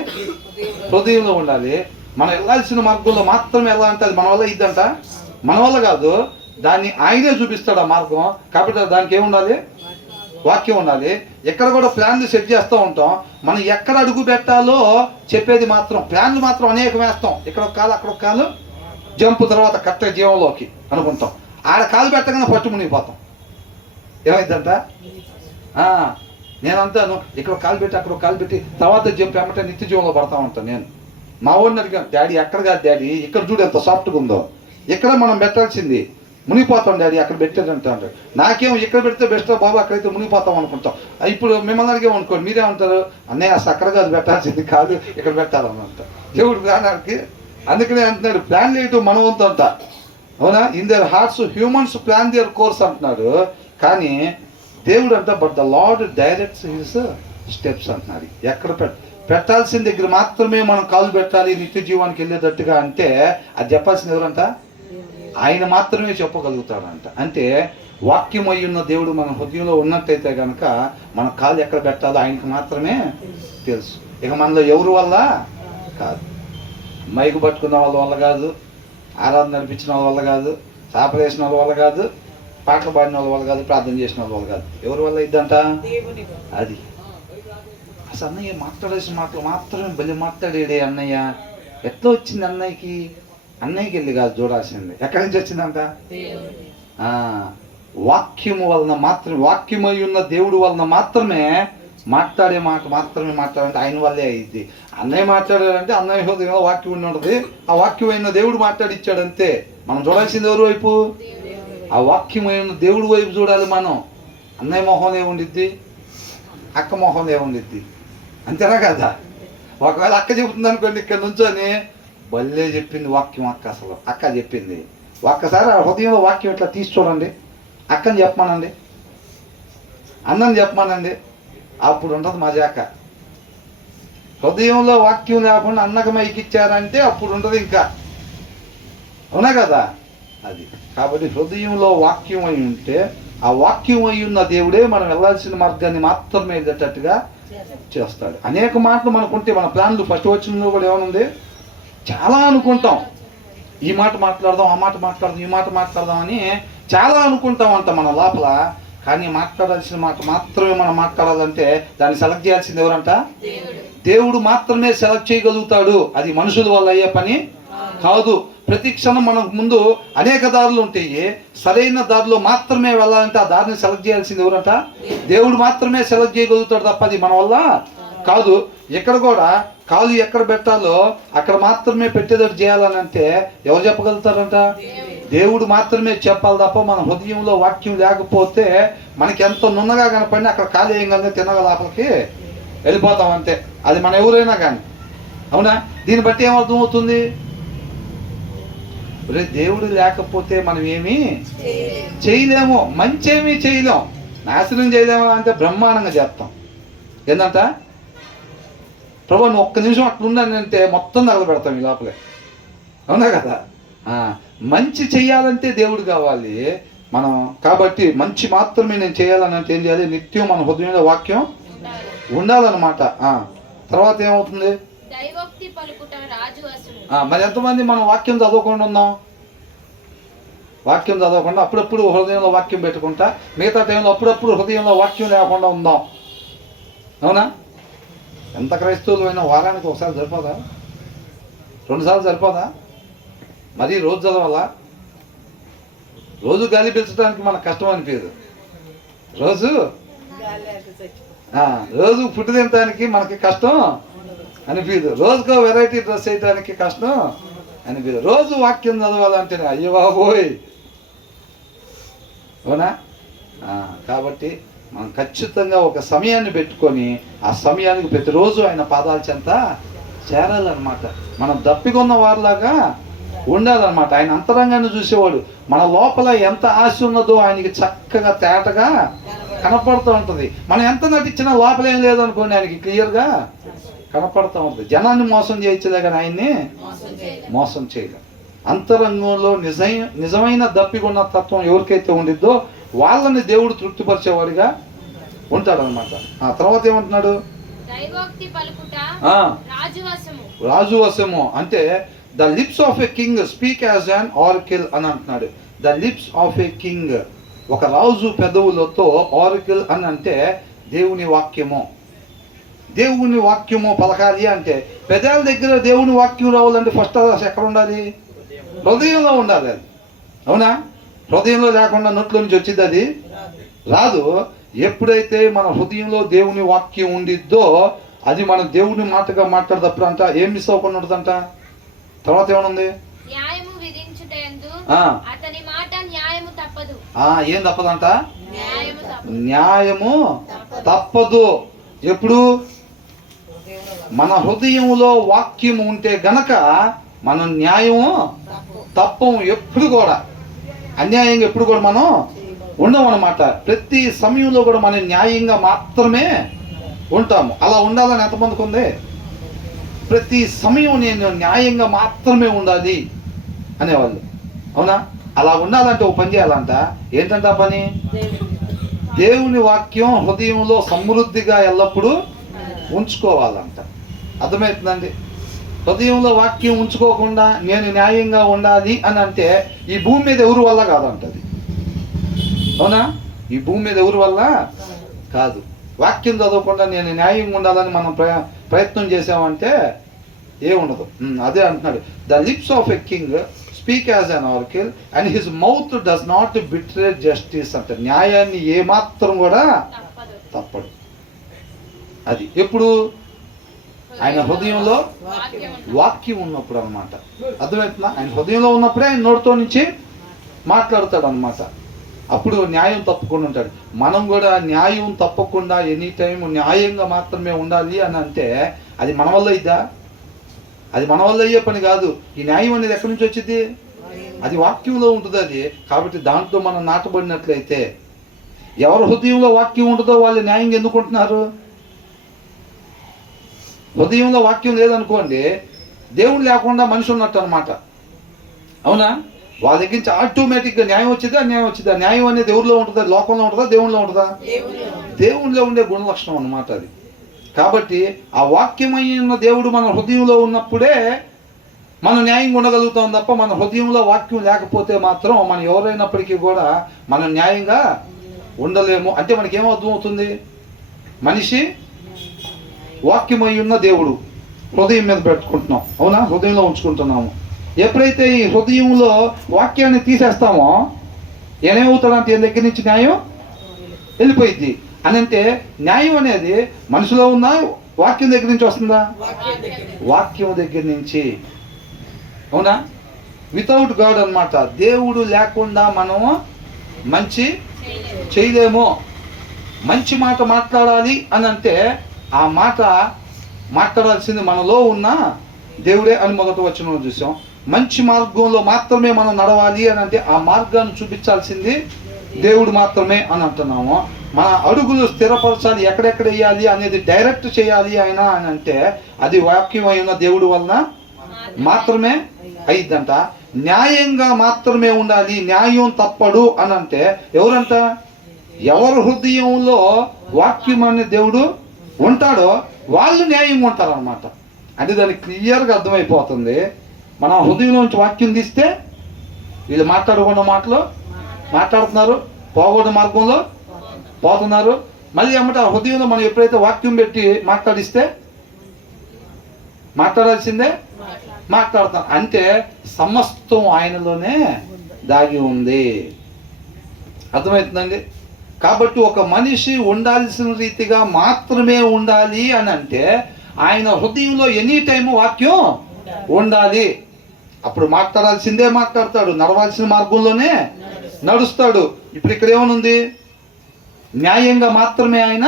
హృదయంలో ఉండాలి. మనం వెళ్ళాల్సిన మార్గంలో మాత్రమే ఎలా అంటే అది మన వల్ల ఇద్దంట, మన వల్ల కాదు, దాన్ని ఆయనే చూపిస్తాడు ఆ మార్గం. కాబట్టి దానికి ఏముండాలి? వాక్యం ఉండాలి. ఎక్కడ కూడా ప్లాన్లు సెట్ చేస్తూ ఉంటాం. మనం ఎక్కడ అడుగు పెట్టాలో చెప్పేది మాత్రం, ప్లాన్లు మాత్రం అనేకం వేస్తాం. ఇక్కడ ఒక కాలు అక్కడ ఒక కాలు జంపు తర్వాత కరెక్ట్గా జీవంలోకి అనుకుంటాం. ఆడ కాలు పెట్టగానే పట్టు మునిగిపోతాం. ఏమైందంట? నేను అంటాను ఇక్కడ కాలు పెట్టి అక్కడ కాలు పెట్టి తర్వాత జంప్ ఏమంటే నిత్య జీవంలో పడతా ఉంటాను. నేను మా ఊరిని అడిగాను, డాడీ ఎక్కడ కాదు డాడీ, ఇక్కడ చూడు ఎంత సాఫ్ట్గా ఉందో, ఇక్కడ మనం పెట్టాల్సింది మునిగిపోతాం డాడీ అక్కడ పెట్టాడంట అంటాడు. నాకేమో ఇక్కడ పెడితే బెస్ట్ బాబు, అక్కడైతే మునిగిపోతాం అనుకుంటాం. ఇప్పుడు మిమ్మల్ని అడిగామనుకోండి, మీరేమంటారు? అన్నయ్య అసలు అక్కడ కాదు పెట్టాల్సింది, కాదు ఇక్కడ పెట్టాలని అంటారు. దేవుడు ప్లాన్కి అందుకనే అంటున్నాడు ప్లాన్ వేయటం మన వంతు అంట, అవునా? In their hearts humans plan their course అంటున్నాడు. కానీ దేవుడు అంట but the Lord directs his steps అంటున్నాడు. ఎక్కడ పెట్టాల్సిన దగ్గర మాత్రమే మనం కాలు పెట్టాలి నిత్య జీవానికి వెళ్ళేటట్టుగా అంటే అది చెప్పాల్సింది ఎవరంట? ఆయన మాత్రమే చెప్పగలుగుతాడంట. అంటే వాక్యం అయి ఉన్న దేవుడు మన హృదయంలో ఉన్నట్టయితే కనుక మన కాలు ఎక్కడ పెట్టాలో ఆయనకు మాత్రమే తెలుసు. ఇక మనలో ఎవరి వల్ల కాదు, మైకు పట్టుకున్న వాళ్ళ వల్ల కాదు, ఆరాధన నడిపించిన వాళ్ళ వల్ల కాదు, చేపలు వేసిన వాళ్ళ వల్ల కాదు, పాటలు పాడిన వాళ్ళ వల్ల కాదు, ప్రార్థన చేసిన వాళ్ళ వల్ల కాదు. ఎవరి వల్ల ఇద్దంట? అది అసలు అన్నయ్య మాట్లాడాల్సిన మాటలు మాత్రమే భలే మాట్లాడేడే అన్నయ్య. ఎట్లా వచ్చింది అన్నయ్యకి? అన్నయ్యకి వెళ్ళి కాదు చూడాల్సింది, ఎక్కడి నుంచి వచ్చిందంట? వాక్యము వలన మాత్రమే, వాక్యమై ఉన్న దేవుడు వలన మాత్రమే మాట్లాడే మాట మాత్రమే మాట్లాడాలంటే ఆయన వల్లే అయింది. అన్నయ్య మాట్లాడారంటే అన్నయ్య హృదయంలో వాక్యం ఉండి ఉంటుంది. ఆ వాక్యమైన దేవుడు మాట్లాడిచ్చాడంతే. మనం చూడాల్సింది ఎవరి వైపు? ఆ వాక్యమైన దేవుడి వైపు చూడాలి మనం. అన్నయ్య మొహం ఏముండిద్ది, అక్క మొహం ఏముండిద్ది, అంతేనా కదా? ఒకవేళ అక్క చెబుతుంది అనుకోండి, ఇక్కడ నుంచొని భలే చెప్పింది వాక్యం అక్క, అసలు అక్క చెప్పింది. ఒక్కసారి ఆ హృదయంలో వాక్యం ఇట్లా తీసి చూడండి, అక్కని చెప్పమానండి, అన్నని చెప్పమానండి, అప్పుడు ఉంటుంది మజాక. హృదయంలో వాక్యం లేకుండా అన్నకు మైకిచ్చారంటే అప్పుడు ఉంటుంది ఇంకా, అవునా కదా? అది కాబట్టి హృదయంలో వాక్యం అయి ఉంటే ఆ వాక్యం అయి ఉన్న దేవుడే మనం వెళ్ళాల్సిన మార్గాన్ని మాత్రమే వెళ్ళేటట్టుగా చేస్తాడు. అనేక మాటలు మనకుంటే మన ప్లాన్లు ఫస్ట్ వచ్చిన కూడా ఏమనుంది, చాలా అనుకుంటాం. ఈ మాట మాట్లాడదాం, ఆ మాట మాట్లాడదాం, ఈ మాట మాట్లాడదాం అని చాలా అనుకుంటాం అంట మన లోపల. కానీ మాట్లాడాల్సిన మాట మాత్రమే మనం మాట్లాడాలంటే దాన్ని సెలెక్ట్ చేయాల్సింది ఎవరంట? దేవుడు మాత్రమే సెలెక్ట్ చేయగలుగుతాడు. అది మనుషుల వల్ల అయ్యే పని కాదు. ప్రతి క్షణం మనకు ముందు అనేక దారులు ఉంటాయి. సరైన దారిలో మాత్రమే వెళ్ళాలంటే ఆ దారిని సెలెక్ట్ చేయాల్సింది ఎవరంట? దేవుడు మాత్రమే సెలెక్ట్ చేయగలుగుతాడు తప్ప అది మన వల్ల కాదు. ఇక్కడ కూడా కాలు ఎక్కడ పెట్టాలో అక్కడ మాత్రమే పెట్టేటట్టు చేయాలని అంటే ఎవరు చెప్పగలుగుతారంట? దేవుడు మాత్రమే చెప్పాలి తప్ప మన హృదయంలో వాక్యం లేకపోతే మనకి ఎంత నున్నగా కనపడినా అక్కడ కాలు వేయగానే తినగ లోపలికి వెళ్ళిపోతాం అంతే. అది మన ఎవరైనా కానీ, అవునా? దీన్ని బట్టి ఏమర్థం అవుతుంది? దేవుడు లేకపోతే మనం ఏమీ చేయలేము, మంచి ఏమీ చేయలేం, నాశనం చేయలేము అంటే బ్రహ్మాండంగా చేస్తాం. ఏంటంట? ప్రభు నువ్వు ఒక్క నిమిషం అట్లుందంటే మొత్తం తగలబెడతాం ఈ లోపలే, అవునా కదా? మంచి చెయ్యాలంటే దేవుడు కావాలి మనం. కాబట్టి మంచి మాత్రమే నేను చేయాలని అంటే ఏం చేయాలి? నిత్యం మన హృదయంలో వాక్యం ఉండాలన్నమాట. తర్వాత ఏమవుతుంది? మరి ఎంతమంది మనం వాక్యం చదవకుండా ఉన్నాం? వాక్యం చదవకుండా అప్పుడప్పుడు హృదయంలో వాక్యం పెట్టుకుంటా, మిగతా టైంలో అప్పుడప్పుడు హృదయంలో వాక్యం లేకుండా ఉందాం, అవునా? ఎంత క్రైస్తవులు అయినా వారానికి ఒకసారి సరిపోదా? 2 సార్లు సరిపోదా? మరి రోజు చదవాలా? రోజు గాలి పీల్చడానికి మనకు కష్టం అనిపించదు. రోజు ఫుడ్ తినడానికి మనకి కష్టం అనిపించదు. రోజుకో వెరైటీ డ్రెస్ వేయడానికి కష్టం అనిపించదు. రోజు వాక్యం చదవాలంటే అయ్యో బాబోయ్, అవునా? కాబట్టి మనం ఖచ్చితంగా ఒక సమయాన్ని పెట్టుకొని ఆ సమయానికి ప్రతిరోజు ఆయన పాదాల చెంత చేరాలన్నమాట. మనం దప్పికొన్న వారిలాగా ఉండాలన్నమాట. ఆయన అంతరంగాన్ని చూసేవాడు. మన లోపల ఎంత ఆశ ఉన్నదో ఆయనకి చక్కగా తేటగా కనపడుతూ ఉంటుంది. మనం ఎంత నటించినా లోపల ఏం లేదనుకోండి, ఆయనకి క్లియర్గా కనపడుతూ ఉంటుంది. జనాన్ని మోసం చేయొచ్చులే కానీ ఆయన్ని మోసం చేయలేం. అంతరంగంలో నిజమైన దప్పికొన్న తత్వం ఎవరికైతే ఉండిద్దో వాళ్ళని దేవుడు తృప్తిపరిచేవాడిగా ఉంటాడనమాట. తర్వాత ఏమంటున్నాడు? రాజువశము అంటే the lips of a king speak as an ఆర్కిల్ అని అంటున్నాడు. The lips of a king, ఒక రాజు పెదవులతో, ఆర్కిల్ అని అంటే దేవుని వాక్యము. దేవుని వాక్యము పలకాలి అంటే పెదాల దగ్గర దేవుని వాక్యం రావాలంటే ఫస్ట్ అది ఎక్కడ ఉండాలి? హృదయంలో ఉండాలి అది, అవునా? హృదయంలో లేకుండా నోట్లో నుంచి వచ్చింది అది రాదు. ఎప్పుడైతే మన హృదయంలో దేవుని వాక్యం ఉండిద్దో అది మన దేవుని మాటగా మాట్లాడేటప్పుడు అంట ఏం మిస్ అవ్వకుండా ఉంటుందంట. తర్వాత ఏమనుంది? ఏం తప్పదంట? న్యాయము తప్పదు. ఎప్పుడు? మన హృదయంలో వాక్యం ఉంటే గనక మనం న్యాయము తప్పము. ఎప్పుడు కూడా అన్యాయంగా ఎప్పుడు కూడా మనం ఉండమన్నమాట. ప్రతి సమయంలో కూడా మనం న్యాయంగా మాత్రమే ఉంటాము. అలా ఉండాలని ఎంతమందికి ఉంది? ప్రతి సమయం నేను న్యాయంగా మాత్రమే ఉండాలి అనేవాళ్ళు, అవునా? అలా ఉండాలంటే ఒక పని చేయాలంట. ఏంటంటే ఆ పని? దేవుని వాక్యం హృదయంలో సమృద్ధిగా ఎల్లప్పుడూ ఉంచుకోవాలంట. అర్థమవుతుందండి? హృదయంలో వాక్యం ఉంచుకోకుండా నేను న్యాయంగా ఉండాలి అని అంటే ఈ భూమి మీద ఎవరి వల్ల కాదంటది, అవునా? ఈ భూమి మీద ఎవరి వల్ల కాదు. వాక్యం చదవకుండా నేను న్యాయంగా ఉండాలని మనం ప్రయత్నం చేసామంటే ఏముండదు. అదే అంటున్నాడు, the lips of a king speak as an ఆర్కిల్ and his mouth does not betray justice అంటే న్యాయాన్ని ఏమాత్రం కూడా తప్పడు. అది ఎప్పుడు? ఆయన హృదయంలో వాక్యం ఉన్నప్పుడు అనమాట. అర్థమవుతుందా? ఆయన హృదయంలో ఉన్నప్పుడే ఆయన నోటితో నుంచి మాట్లాడతాడు అనమాట. అప్పుడు న్యాయం తప్పకుండా ఉంటాడు. మనం కూడా న్యాయం తప్పకుండా ఎనీ టైం న్యాయంగా మాత్రమే ఉండాలి అని అంటే అది మన వల్ల ఇద్దా? అది మన వల్ల అయ్యే పని కాదు. ఈ న్యాయం అనేది ఎక్కడి నుంచి వచ్చింది? అది వాక్యంలో ఉంటుంది అది. కాబట్టి దాంట్లో మనం నాటబడినట్లయితే ఎవరి హృదయంలో వాక్యం ఉంటుందో వాళ్ళు న్యాయంగా ఎందుకుంటున్నారు? హృదయంలో వాక్యం లేదనుకోండి, దేవుడు లేకుండా మనిషి ఉన్నట్టు అనమాట, అవునా? వాళ్ళ దగ్గర నుంచి ఆటోమేటిక్గా న్యాయం వచ్చిందా? అన్యాయం వచ్చిందా? న్యాయం అనేది ఎవరిలో ఉంటుందా? లోకంలో ఉంటుందా? దేవుళ్ళలో ఉంటుందా? దేవుళ్ళలో ఉండే గుణలక్షణం అన్నమాట అది. కాబట్టి ఆ వాక్యమైన దేవుడు మన హృదయంలో ఉన్నప్పుడే మనం న్యాయంగా ఉండగలుగుతాం తప్ప మన హృదయంలో వాక్యం లేకపోతే మాత్రం మనం ఎవరైనప్పటికీ కూడా మనం న్యాయంగా ఉండలేము. అంటే మనకేమో అర్థమవుతుంది? మనిషి వాక్యమై ఉన్న దేవుడు హృదయం మీద పెట్టుకుంటున్నాం, అవునా? హృదయంలో ఉంచుకుంటున్నాము. ఎప్పుడైతే ఈ హృదయంలో వాక్యాన్ని తీసేస్తామో ఏమవుతాడంటే ఈయన దగ్గర నుంచి న్యాయం వెళ్ళిపోయింది అని. అంటే న్యాయం అనేది మనుషులో ఉందా, వాక్యం దగ్గర నుంచి వస్తుందా? వాక్యం దగ్గర నుంచి. అవునా? వితౌట్ గాడ్ అన్నమాట. దేవుడు లేకుండా మనము మంచి చేయలేము. మంచి మాట మాట్లాడాలి అని అంటే ఆ మాట మాట్లాడాల్సింది మనలో ఉన్న దేవుడే అని మొదట వచనంలో చూసాం. మంచి మార్గంలో మాత్రమే మనం నడవాలి అని అంటే ఆ మార్గాన్ని చూపించాల్సింది దేవుడు మాత్రమే అని అంటున్నాము. మన అడుగులు స్థిరపరచాలి, ఎక్కడెక్కడ వేయాలి అనేది డైరెక్ట్ చేయాలి ఆయన అని అంటే అది వాక్యం అయిన దేవుడు వలన మాత్రమే అయిద్దంట. న్యాయంగా మాత్రమే ఉండాలి, న్యాయం తప్పడు అని అంటే ఎవరంట? ఎవరి హృదయంలో వాక్యం అనే దేవుడు ఉంటాడో వాళ్ళు న్యాయంగా ఉంటారు అన్నమాట. అంటే దానికి క్లియర్గా అర్థమైపోతుంది. మనం హృదయంలో నుంచి వాక్యం తీస్తే వీళ్ళు మాట్లాడుకున్న మాటలు మాట్లాడుతున్నారు, పోగొట్టిన మార్గంలో పోతున్నారు. మళ్ళీ ఏమంటే ఆ హృదయంలో మనం ఎప్పుడైతే వాక్యం పెట్టి మాట్లాడిస్తే మాట్లాడాల్సిందే మాట్లాడుతాం. అంటే సమస్తం ఆయనలోనే దాగి ఉంది. అర్థమవుతుందండి? కాబట్టి ఒక మనిషి ఉండాల్సిన రీతిగా మాత్రమే ఉండాలి అని అంటే ఆయన హృదయంలో ఎనీ టైం వాక్యం ఉండాలి. అప్పుడు మాట్లాడాల్సిందే మాట్లాడతాడు, నడవాల్సిన మార్గంలోనే నడుస్తాడు. ఇప్పుడు ఇక్కడ ఏమనుంది? న్యాయంగా మాత్రమే ఆయన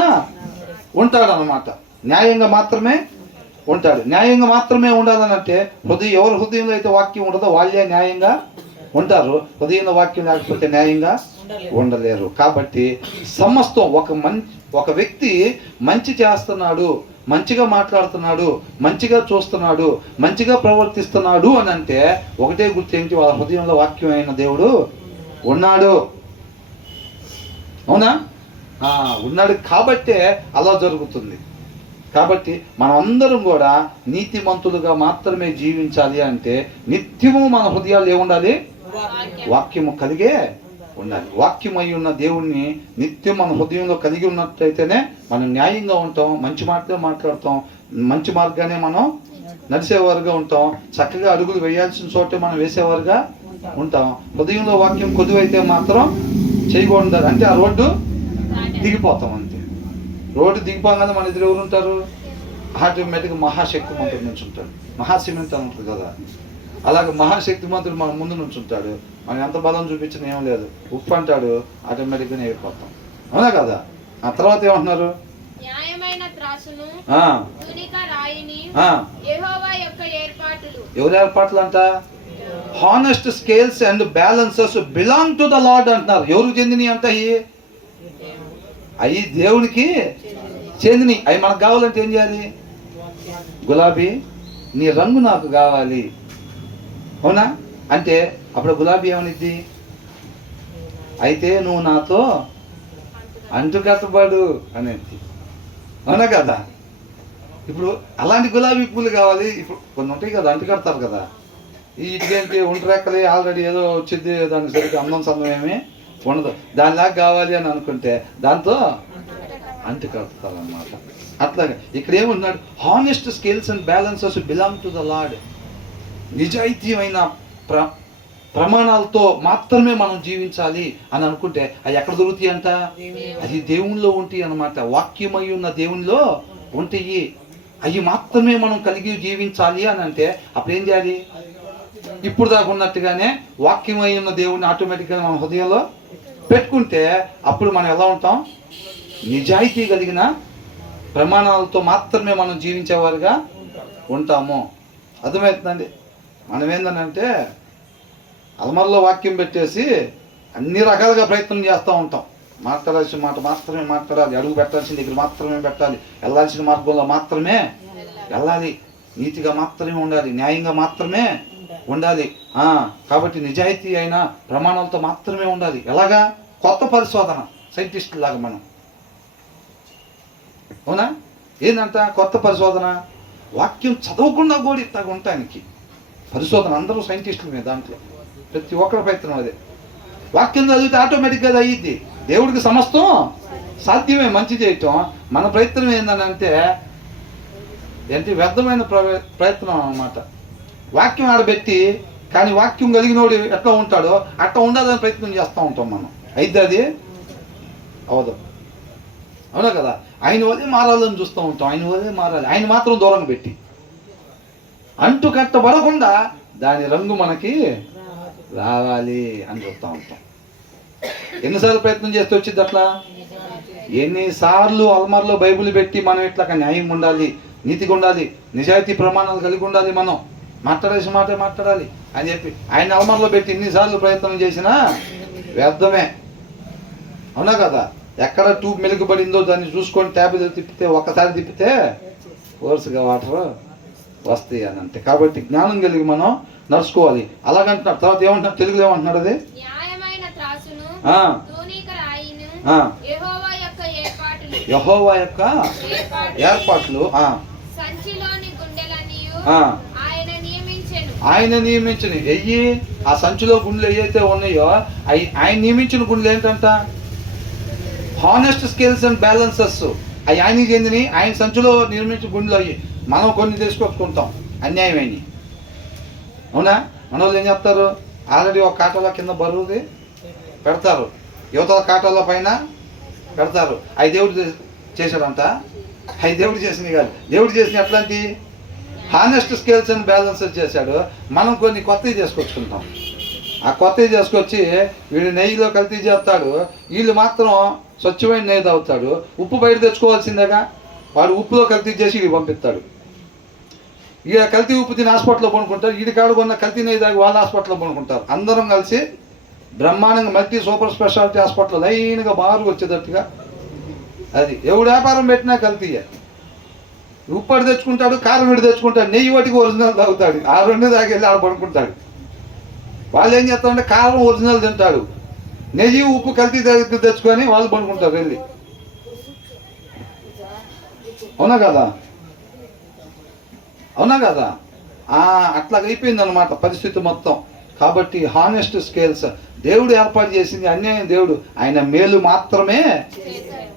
ఉంటాడు అన్నమాట. న్యాయంగా మాత్రమే ఉంటాడు. న్యాయంగా మాత్రమే ఉండాలని అంటే ఎవరి హృదయంలో అయితే వాక్యం ఉండదో వాళ్ళే న్యాయంగా ఉంటారు. హృదయంలో వాక్యం లేకపోతే న్యాయంగా ఉండలేరు. కాబట్టి సమస్తం ఒక వ్యక్తి మంచి చేస్తున్నాడు, మంచిగా మాట్లాడుతున్నాడు, మంచిగా చూస్తున్నాడు, మంచిగా ప్రవర్తిస్తున్నాడు అని అంటే ఒకటే గుర్తించి వాళ్ళ హృదయంలో వాక్యం అయిన దేవుడు ఉన్నాడు. అవునా? ఉన్నాడు కాబట్టే అలా జరుగుతుంది. కాబట్టి మనమందరం కూడా నీతిమంతులుగా మాత్రమే జీవించాలి అంటే నిత్యము మన హృదయాలు ఏముండాలి? వాక్యము కలిగే ఉండాలి. వాక్యం అయి ఉన్న దేవుణ్ణి నిత్యం మన హృదయంలో కలిగి ఉన్నట్లయితేనే మనం న్యాయంగా ఉంటాం, మంచి మాటలే మాట్లాడతాం, మంచి మార్గానే మనం నడిచేవారుగా ఉంటాం, చక్కగా అడుగులు వేయాల్సిన చోటే మనం వేసేవారుగా ఉంటాం. హృదయంలో వాక్యం కొద్దివైతే మాత్రం చేయకూడదు. అంటే ఆ రోడ్డు దిగిపోతాం అంతే. రోడ్డు దిగిపోగానే మన ఎదురు ఎవరు ఉంటారు? ఆటోమేటిక్గా మహాశక్తిమంతుడు నుంచి ఉంటాడు. మహాసిమెంట్ అని ఉంటుంది కదా, అలాగే మహాశక్తిమంతుడు మన ముందు నుంచి ఉంటాడు. మనం ఎంత బలం చూపించినా ఏం లేదు, ఉప్పు అంటాడు, ఆటోమేటిక్గా అయిపోతాం. అవునా కదా? ఆ తర్వాత ఏమంటున్నారు? ఎవరి ఏర్పాట్లు అంట? Honest scales and balances belong to the lord అంటున్నారు. ఎవరికి చెందినవి అంట? అవి దేవునికి చెందినవి. అవి మనకు కావాలంటే ఏం చేయాలి? గులాబీ నీ రంగు నాకు కావాలి. అవునా? అంటే అప్పుడు గులాబీ ఏమనిద్ది? అయితే నువ్వు నాతో అంటుకట్టబడు అనేది. అవునా కదా? ఇప్పుడు అలాంటి గులాబీ పూలు కావాలి. ఇప్పుడు కొన్ని ఉంటాయి కదా, అంటుకడతారు కదా. ఇటుకేంటి ఒంటరెక్కలే ఆల్రెడీ ఏదో వచ్చింది, దానికి సరిగ్గా అందం సందం ఏమి ఉండదు. దానిలాగా కావాలి అని అనుకుంటే దాంతో అంటుకడతారు అన్నమాట. అట్లాగే ఇక్కడ ఏమున్నాడు? Honest scales and balances belong to the Lord. నిజాయితీమైన ప్రమాణాలతో మాత్రమే మనం జీవించాలి అని అనుకుంటే అవి ఎక్కడ దొరుకుతాయి అంట? అది దేవునిలో ఉంటాయి అన్నమాట. వాక్యమై ఉన్న దేవునిలో ఉంటాయి. అవి మాత్రమే మనం కలిగి జీవించాలి అని అంటే అప్పుడు ఏం చేయాలి? ఇప్పుడు దాకా ఉన్నట్టుగానే వాక్యమై ఉన్న దేవుడిని ఆటోమేటిక్గా మన హృదయంలో పెట్టుకుంటే అప్పుడు మనం ఎలా ఉంటాం? నిజాయితీ కలిగిన ప్రమాణాలతో మాత్రమే మనం జీవించేవారుగా ఉంటాము. అర్థమవుతుందండి? మనం ఏంటంటే అల్మర్లో వాక్యం పెట్టేసి అన్ని రకాలుగా ప్రయత్నం చేస్తూ ఉంటాం. మాట్లాడాల్సిన మాట మాత్రమే మాట్లాడాలి, అడుగు పెట్టాల్సిన దగ్గర మాత్రమే పెట్టాలి, వెళ్ళాల్సిన మార్గంలో మాత్రమే వెళ్ళాలి, నీతిగా మాత్రమే ఉండాలి, న్యాయంగా మాత్రమే ఉండాలి. కాబట్టి నిజాయితీ అయిన ప్రమాణాలతో మాత్రమే ఉండాలి. ఎలాగా? కొత్త పరిశోధన సైంటిస్ట్ లాగా మనం. అవునా? ఏంటంట కొత్త పరిశోధన? వాక్యం చదవకుండా కూడా ఇట్లాగా ఉంటానికి పరిశోధన. అందరూ సైంటిస్టుల మీద, దాంట్లో ప్రతి ఒక్కరి ప్రయత్నం అదే. వాక్యం చదివితే ఆటోమేటిక్గా అది అయ్యిద్ది. దేవుడికి సమస్తం సాధ్యమే మంచి చేయటం. మన ప్రయత్నం ఏంటంటే వ్యర్థమైన ప్రయత్నం అన్నమాట. వాక్యం ఆడబెట్టి కానీ వాక్యం కలిగినోడు ఎట్లా ఉంటాడో అట్లా ఉండాలని ప్రయత్నం చేస్తూ ఉంటాం మనం. అయితే అది అవదు. అవునా కదా? ఆయన వల్లే మారాలని చూస్తూ ఉంటాం. ఆయన వల్లే మారాలి, ఆయన మాత్రం దూరంగా పెట్టి అంటు కట్టబడకుండా దాని రంగు మనకి రావాలి అని చూస్తూ ఉంటాం. ఎన్నిసార్లు ప్రయత్నం చేస్తే వచ్చింది అట్లా? ఎన్నిసార్లు అల్మార్లో బైబిల్ పెట్టి మనం ఇట్లా న్యాయం ఉండాలి, నీతిగా ఉండాలి, నిజాయితీ ప్రమాణాలు కలిగి ఉండాలి, మనం మాట్లాడేసి మాట్లాడాలి అని చెప్పి ఆయన అల్మార్లో పెట్టి ఎన్నిసార్లు ప్రయత్నం చేసినా వ్యర్థమే. అవునా కదా? ఎక్కడ ట్యూబ్ మెలుగుబడిందో దాన్ని చూసుకొని ట్యాబ్ తిప్పితే, ఒక్కసారి తిప్పితే వరుసగా వాటర్ వస్తాయి అని అంతే. కాబట్టి జ్ఞానం కలిగి మనం నడుచుకోవాలి. అలాగంటున్నాడు. తర్వాత ఏమంటున్నాడు? తెలుగులో ఏమంటున్నాడు? అది యెహోవా యొక్క ఏర్పాట్లు ఆయన నియమించిన ఎయ్యి. ఆ సంచిలో గుండెలు ఏవైతే ఉన్నాయో ఆయన నియమించిన గుండెలు ఏంటంట? Honest scales and balances. అవి ఆయనకి చెందినవి. ఆయన సంచిలో నిర్మించిన గుండెలు అయ్యి. మనం కొన్ని తీసుకొచ్చుకుంటాం అన్యాయమైనవి. అవునా? మన వాళ్ళు ఏం చెప్తారు? ఆల్రెడీ ఒక కాటలో కింద బరువుది పెడతారు, యువతల కాటలో పైన పెడతారు. అవి దేవుడు చేశాడంట. అవి దేవుడు చేసినవి కాదు. దేవుడు చేసిన ఎట్లాంటి హానెస్ట్ స్కేల్స్ అండ్ బ్యాలెన్సెస్ చేశాడు. మనం కొన్ని కొత్తవి చేసుకొచ్చుకుంటాం. ఆ కొత్తవి చేసుకొచ్చి వీడు నెయ్యిలో కల్తీ చేస్తాడు, వీళ్ళు మాత్రం స్వచ్ఛమైన నెయ్యి తాగుతాడు. ఉప్పు బయట తెచ్చుకోవాల్సిందేగా. వాడు ఉప్పులో కల్తీ చేసి వీడు పంపిస్తాడు. ఈడ కల్తీ ఉప్పు తిని హాస్పిటల్లో పడుకుంటారు, వీడి కాడు కొన్న కల్తీ నెయ్యి తాగి వాళ్ళ హాస్పిటల్లో పడుకుంటారు. అందరం కలిసి బ్రహ్మాండంగా మల్టీ సూపర్ స్పెషాలిటీ హాస్పిటల్ లైన్గా బారుగా వచ్చేటట్టుగా. అది ఎవడు వ్యాపారం పెట్టినా కల్తీయే. ఉప్పు అడి తెచ్చుకుంటాడు, కారం విడి తెచ్చుకుంటాడు, నెయ్యి వాటికి ఒరిజినల్ తాగుతాడు. ఆ రెండు తాగి వెళ్ళి ఆడ పడుకుంటాడు. వాళ్ళు ఏం చేస్తారంటే కారం ఒరిజినల్ తింటాడు, నెయ్యి ఉప్పు కల్తీ తెచ్చుకొని వాళ్ళు పడుకుంటారు వెళ్ళి. అవునా కదా? అవునా కదా? అట్లా అయిపోయింది అనమాట పరిస్థితి మొత్తం. కాబట్టి హానెస్ట్ స్కేల్స్ దేవుడు ఏర్పాటు చేసింది. అన్యాయం దేవుడు ఆయన మేలు మాత్రమే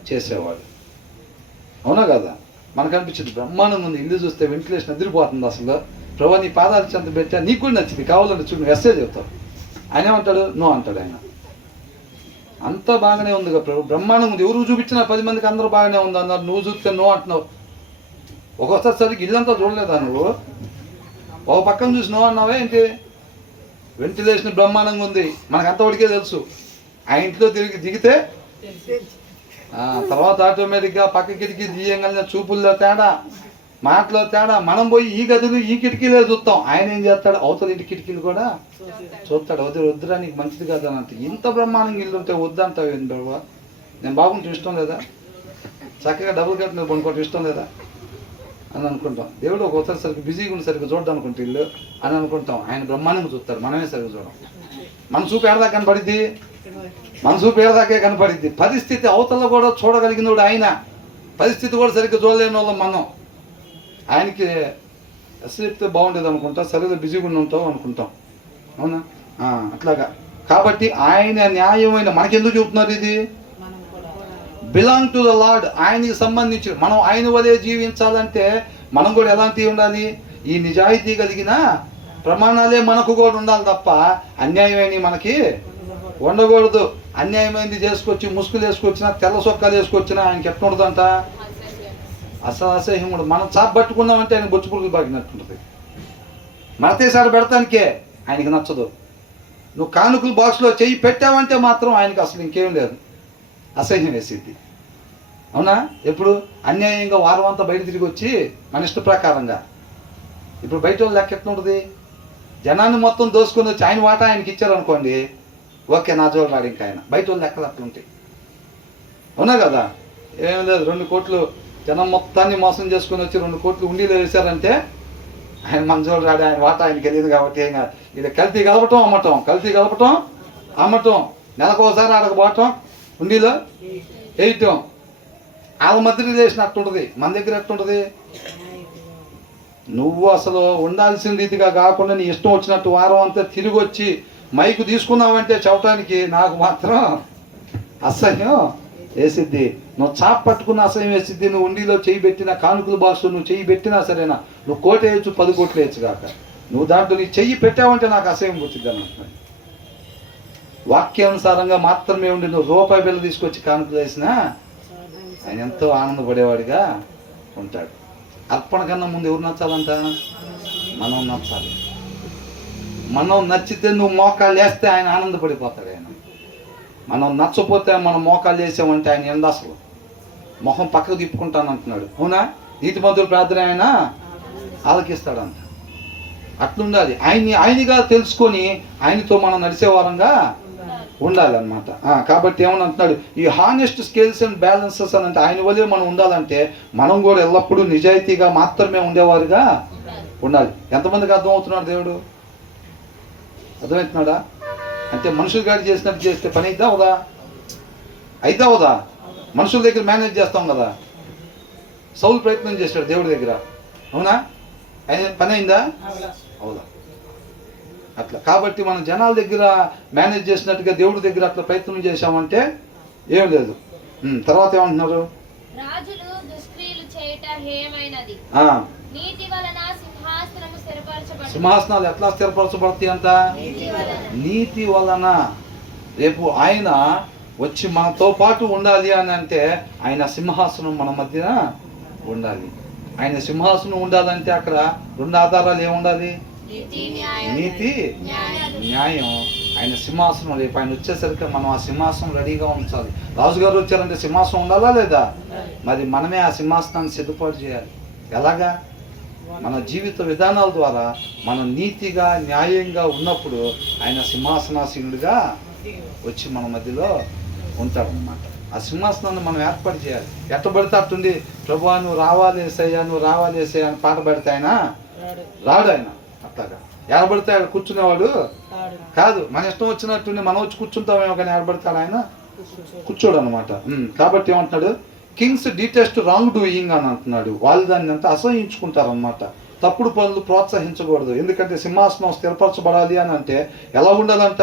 చేసేవాడు. అవునా కదా? మనకు అనిపించింది బ్రహ్మాండం ఉంది. ఇల్లు చూస్తే వెంటిలేషన్ ఎదిరిపోతుంది. అసలు ప్రభు నీ పాదాలు చెంత పెట్టా, నీకు కూడా నచ్చింది, కావాలని చూడు ఎస్సే చెప్తావు. ఆయన ఏమంటాడు? నో అంటాడు. ఆయన అంతా బాగానే ఉంది కదా ప్రభు, బ్రహ్మాండం ఉంది. ఎవరు చూపించినా 10 మందికి అందరూ బాగానే ఉంది అన్నారు. నువ్వు చూస్తే నో అంటున్నావు. ఒక్కొక్కసారి సరికి ఇల్లంతా చూడలేదా నువ్వు? ఒక పక్కన చూసి నో అన్నావే ఏంటి? వెంటిలేషన్ బ్రహ్మాండంగా ఉంది, మనకు అంతవరకే తెలుసు. ఆ ఇంట్లో దిగితే తర్వాత ఆటోమేటిక్గా పక్క కిటికీ దియ్యంగా చూపుల్లో తేడా, మాటలో తేడా. మనం పోయి ఈ గదులు ఈ కిటికీలే చూస్తాం. ఆయన ఏం చేస్తాడు? అవతల ఇంటి కిటికీలు కూడా చూస్తాడు. వద్దురా నీకు మంచిది కాదు అని అంటే. ఇంత బ్రహ్మాండంగా ఇల్లు ఉంటే వద్దంటావు ఏంటి బాబా? నేను బాగుంటే ఇష్టం లేదా? చక్కగా డబుల్ కట్ మీద కొనుక్కోవటం ఇష్టం లేదా అని అనుకుంటాం. దేవుడు ఒకసారి సరిగ్గా బిజీగా ఉంది, సరిగ్గా చూడడం అనుకుంటే ఇల్లు అని అనుకుంటాం. ఆయన బ్రహ్మాండంగా చూస్తాడు, మనమే సరిగ్గా చూడం. మన చూపు ఏడదాకా కనపడిద్ది, మన చూపు ఏడదాకే కనపడిద్ది. పరిస్థితి అవతల కూడా చూడగలిగినోడు ఆయన. పరిస్థితి కూడా సరిగ్గా చూడలేని వాళ్ళం మనం. ఆయనకి ఎస్ చెప్తే బాగుండేది అనుకుంటా, సరిగ్గా బిజీగా ఉంటాం అనుకుంటాం. అవునా? అట్లాగా. కాబట్టి ఆయన న్యాయమైన మనకెందుకు చెబుతున్నారు? ఇది బిలాంగ్ టు ద లార్డ్. ఆయనకి సంబంధించి మనం ఆయన వలే జీవించాలంటే మనం కూడా ఎలాంటివి ఉండాలి? ఈ నిజాయితీ కలిగిన ప్రమాణాలే మనకు కూడా ఉండాలి తప్ప అన్యాయమైనవి మనకి ఉండకూడదు. అన్యాయమైనది చేసుకొచ్చి ముసుగులు వేసుకొచ్చినా, తెల్ల సొక్కాలు వేసుకొచ్చినా ఆయనకి ఎట్లా ఉండదంట? అసహ్యం కూడా. మనం చాప్ పట్టుకున్నామంటే ఆయన బొచ్చు పురుగులు బాగినట్టుంటుంది. మడతేసారి పెడతానికే ఆయనకి నచ్చదు. నువ్వు కానుకలు బాక్స్లో చెయ్యి పెట్టావంటే మాత్రం ఆయనకి అసలు ఇంకేం లేదు, అసహ్యం వేసేది. అవునా? ఎప్పుడు అన్యాయంగా వారం అంతా బయట తిరిగి వచ్చి మన ఇష్ట ప్రకారంగా. ఇప్పుడు బయట వాళ్ళు లెక్క ఎట్లా ఉంటుంది? జనాన్ని మొత్తం దోసుకొని వచ్చి ఆయన వాటా ఆయనకి ఇచ్చారనుకోండి, ఓకే నా జోలు రాడు ఇంకా ఆయన. బయట వాళ్ళు లెక్కలు అట్లా ఉంటాయి. అవునా కదా? ఏం లేదు, 2 కోట్లు జనం మొత్తాన్ని మోసం చేసుకొని వచ్చి 2 కోట్లు ఉండిలో వేశారంటే ఆయన మన జోలు రాడు, ఆయన వాటా ఆయనకి వెళ్ళింది కాబట్టి ఏం కాదు. ఇది కల్తీ కలపటం అమ్మటం, కల్తీ కలపటం అమ్మటం, నెలకోసారి ఆడకపోవటం, ఉండిలో వేయటం. వాళ్ళ మధ్య రిలేషన్ అట్టుంటుంది, మన దగ్గర ఎట్టుంటుంది? నువ్వు అసలు ఉండాల్సిన రీతిగా కాకుండా నీ ఇష్టం వచ్చినట్టు వారం అంతా తిరిగి వచ్చి మైకు తీసుకున్నావంటే చెప్పడానికి నాకు మాత్రం అసహ్యం వేసిద్ది. నువ్వు చాప్ పట్టుకున్న అసహ్యం వేసిద్ది. నువ్వు ఉండిలో చేయి పెట్టినా, కానుకల బాక్స్ నువ్వు చేయి పెట్టినా సరేనా, నువ్వు 1 కోటి వేయచ్చు, 10 కోట్లు వేయచ్చు కాక నువ్వు దాంట్లో నీ చెయ్యి పెట్టావంటే నాకు అసహ్యం పుట్టిద్ది అని అంటున్నాడు. వాక్యానుసారంగా మాత్రమే ఉండి నువ్వు రూపాయి బిళ్ళ తీసుకొచ్చి కానుక చేసినా ఆయన ఎంతో ఆనందపడేవాడిగా ఉంటాడు. అర్పణ కన్నా ముందు ఎవరు నచ్చాలంట? మనం నచ్చాలి. మనం నచ్చితే నువ్వు మోకాళ్ళు వేస్తే ఆయన ఆనందపడిపోతాడు. ఆయన మనం నచ్చపోతే మనం మోకాళ్ళు వేసామంటే ఆయన ఎందు అసలు మొహం పక్కకు తిప్పుకుంటాను అంటున్నాడు. అవునా? నీతిమంతుల ప్రార్థన ఆయన ఆలకిస్తాడంట. అట్లుండాలి. ఆయనగా తెలుసుకొని ఆయనతో మనం నడిచే వారంగా ఉండాలన్నమాట. కాబట్టి ఏమని అంటున్నాడు, ఈ హానెస్ట్ స్కేల్స్ అండ్ బ్యాలెన్సెస్ అని అంటే ఆయన వల్లే మనం ఉండాలంటే మనం కూడా ఎల్లప్పుడూ నిజాయితీగా మాత్రమే ఉండేవారుగా ఉండాలి. ఎంతమందికి అర్థమవుతున్నాడు దేవుడు? అర్థమవుతున్నాడా? అంటే మనుషులు గాడి చేసినట్టు చేస్తే పని అయిద్దా అవుదా? అయిద్దా అవుదా? మనుషుల దగ్గర మేనేజ్ చేస్తాం కదా. సౌలు ప్రయత్నం చేశాడు దేవుడి దగ్గర, అవునా? పని అయిందా? అవుదా? అట్లా. కాబట్టి మనం జనాల దగ్గర మేనేజ్ చేసినట్టుగా దేవుడి దగ్గర అట్లా ప్రయత్నం చేశామంటే ఏం లేదు. తర్వాత ఏమంటున్నారు? సింహాసనాలు ఎట్లా స్థిరపరచబడతాయి అంట? నీతి వలన. రేపు ఆయన వచ్చి మనతో పాటు ఉండాలి అని అంటే ఆయన సింహాసనం మన మధ్యన ఉండాలి. ఆయన సింహాసనం ఉండాలంటే అక్కడ రెండు ఆధారాలు ఏముండాలి? నీతి, న్యాయం. ఆయన సింహాసనం రేపు ఆయన వచ్చేసరికి మనం ఆ సింహాసనం రెడీగా ఉంచాలి. రాజుగారు వచ్చారంటే సింహాసనం ఉండాలా లేదా? మరి మనమే ఆ సింహాసనాన్ని సిద్ధపాటు చేయాలి. ఎలాగా? మన జీవిత విధానాల ద్వారా మనం నీతిగా న్యాయంగా ఉన్నప్పుడు ఆయన సింహాసనాసీనుడిగా వచ్చి మన మధ్యలో ఉంటాడనమాట. ఆ సింహాసనాన్ని మనం ఏర్పాటు చేయాలి. ఎట్టబడితే అట్టుండి ప్రభువా నువ్వు రావాలి ఏసయ్యా, నువ్వు రావాలి ఏసయ్యా అని పాట పెడితే ఆయన రాడు. ఆయన అట్లాగా ఏడబడితే ఆయన కూర్చునేవాడు కాదు. మన ఇష్టం వచ్చినట్టుండి మనం వచ్చి కూర్చుంటామేమో కానీ ఏడబడతాడు ఆయన కూర్చోడు అనమాట. కాబట్టి ఏమంటున్నాడు, కింగ్స్ డిటెస్ట్ రాంగ్ డూయింగ్ అని అంటున్నాడు. వాళ్ళు దాన్ని అంతా అసహించుకుంటారు అనమాట. తప్పుడు పనులు ప్రోత్సహించకూడదు. ఎందుకంటే సింహాసనం స్థిరపరచబడాలి అని అంటే ఎలా ఉండాలంట?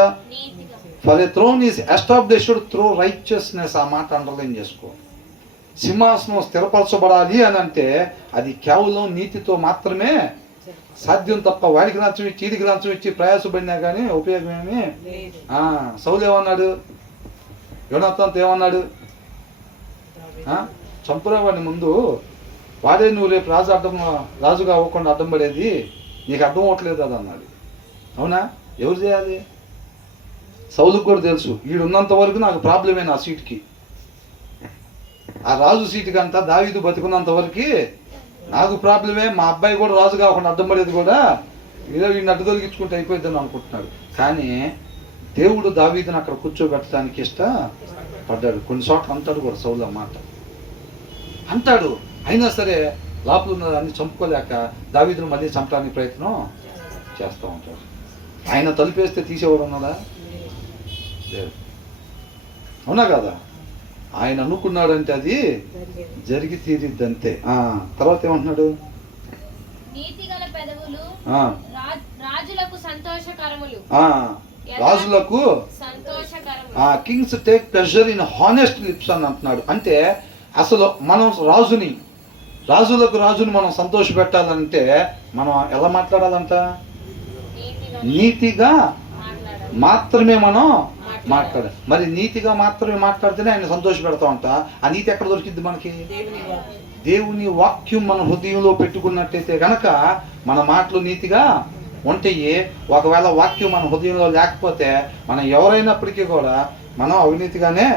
For a throne is established through righteousness. ఆ మాట అండర్లైన్ చేసుకో. సింహాసనం స్థిరపరచబడాలి అని అంటే అది కేవలం నీతితో మాత్రమే సాధ్యం తప్ప వాడికి లంచం ఇచ్చి వీడికి లంచం ఇచ్చి ప్రయాసపడినా కానీ ఉపయోగం ఏమి. సౌలు ఏమన్నాడు? యోనాతానుతో ఏమన్నాడు? చంపురా వాడిని ముందు, వాడే నువ్వు రేపు రాజుగా అవ్వకుండా అడ్డం పడేది, నీకు అర్థం అవ్వట్లేదు అది అన్నాడు. అవునా? ఎవరు చేయాలి? సౌలుకు కూడా తెలుసు వీడున్నంత వరకు నాకు ప్రాబ్లమే నా సీట్కి. ఆ రాజు సీటుకి అంతా దావీదు బతుకున్నంత వరకు నాకు ప్రాబ్లమే. మా అబ్బాయి కూడా రాజు కాకుండా అడ్డం పడేది కూడా ఏదో వీడిని అడ్డు తొలగించుకుంటే అయిపోద్దని అనుకుంటున్నాడు. కానీ దేవుడు దావీదుని అక్కడ కూర్చోబెట్టడానికి ఇష్టపడ్డాడు. కొన్ని చోట్ల అంటాడు కూడా సౌలు అన్నమాట అంటాడు. అయినా సరే లోపల ఉన్న దాన్ని చంపుకోలేక దావీదును మళ్ళీ చంపడానికి ప్రయత్నం చేస్తూ ఉంటాడు. ఆయన తలుపేస్తే తీసేవాడు ఉన్నాడా? లేదు. అవునా కదా? ఆయన అనుకున్నాడంటే అది జరిగి తీరిద్ది అంతే. తర్వాత ఏమంటున్నాడు? రాజులకు Kings take pleasure in honest lips అని అంటున్నాడు. అంటే అసలు మనం రాజుని మనం సంతోష పెట్టాలంటే మనం ఎలా మాట్లాడాలంట? నీతిగా మాత్రమే మనం మాట్లాడాలి. మరి నీతిగా మాత్రమే మాట్లాడితేనే ఆయన సంతోష పెడతామంట. ఆ నీతి ఎక్కడ దొరికిద్ది మనకి? దేవుని వాక్యం మన హృదయంలో పెట్టుకున్నట్టయితే గనక మన మాటలు నీతిగా ఉంటాయి. ఒకవేళ వాక్యం మన హృదయంలో లేకపోతే మనం ఎవరైనప్పటికీ కూడా మనం అవినీతిగానే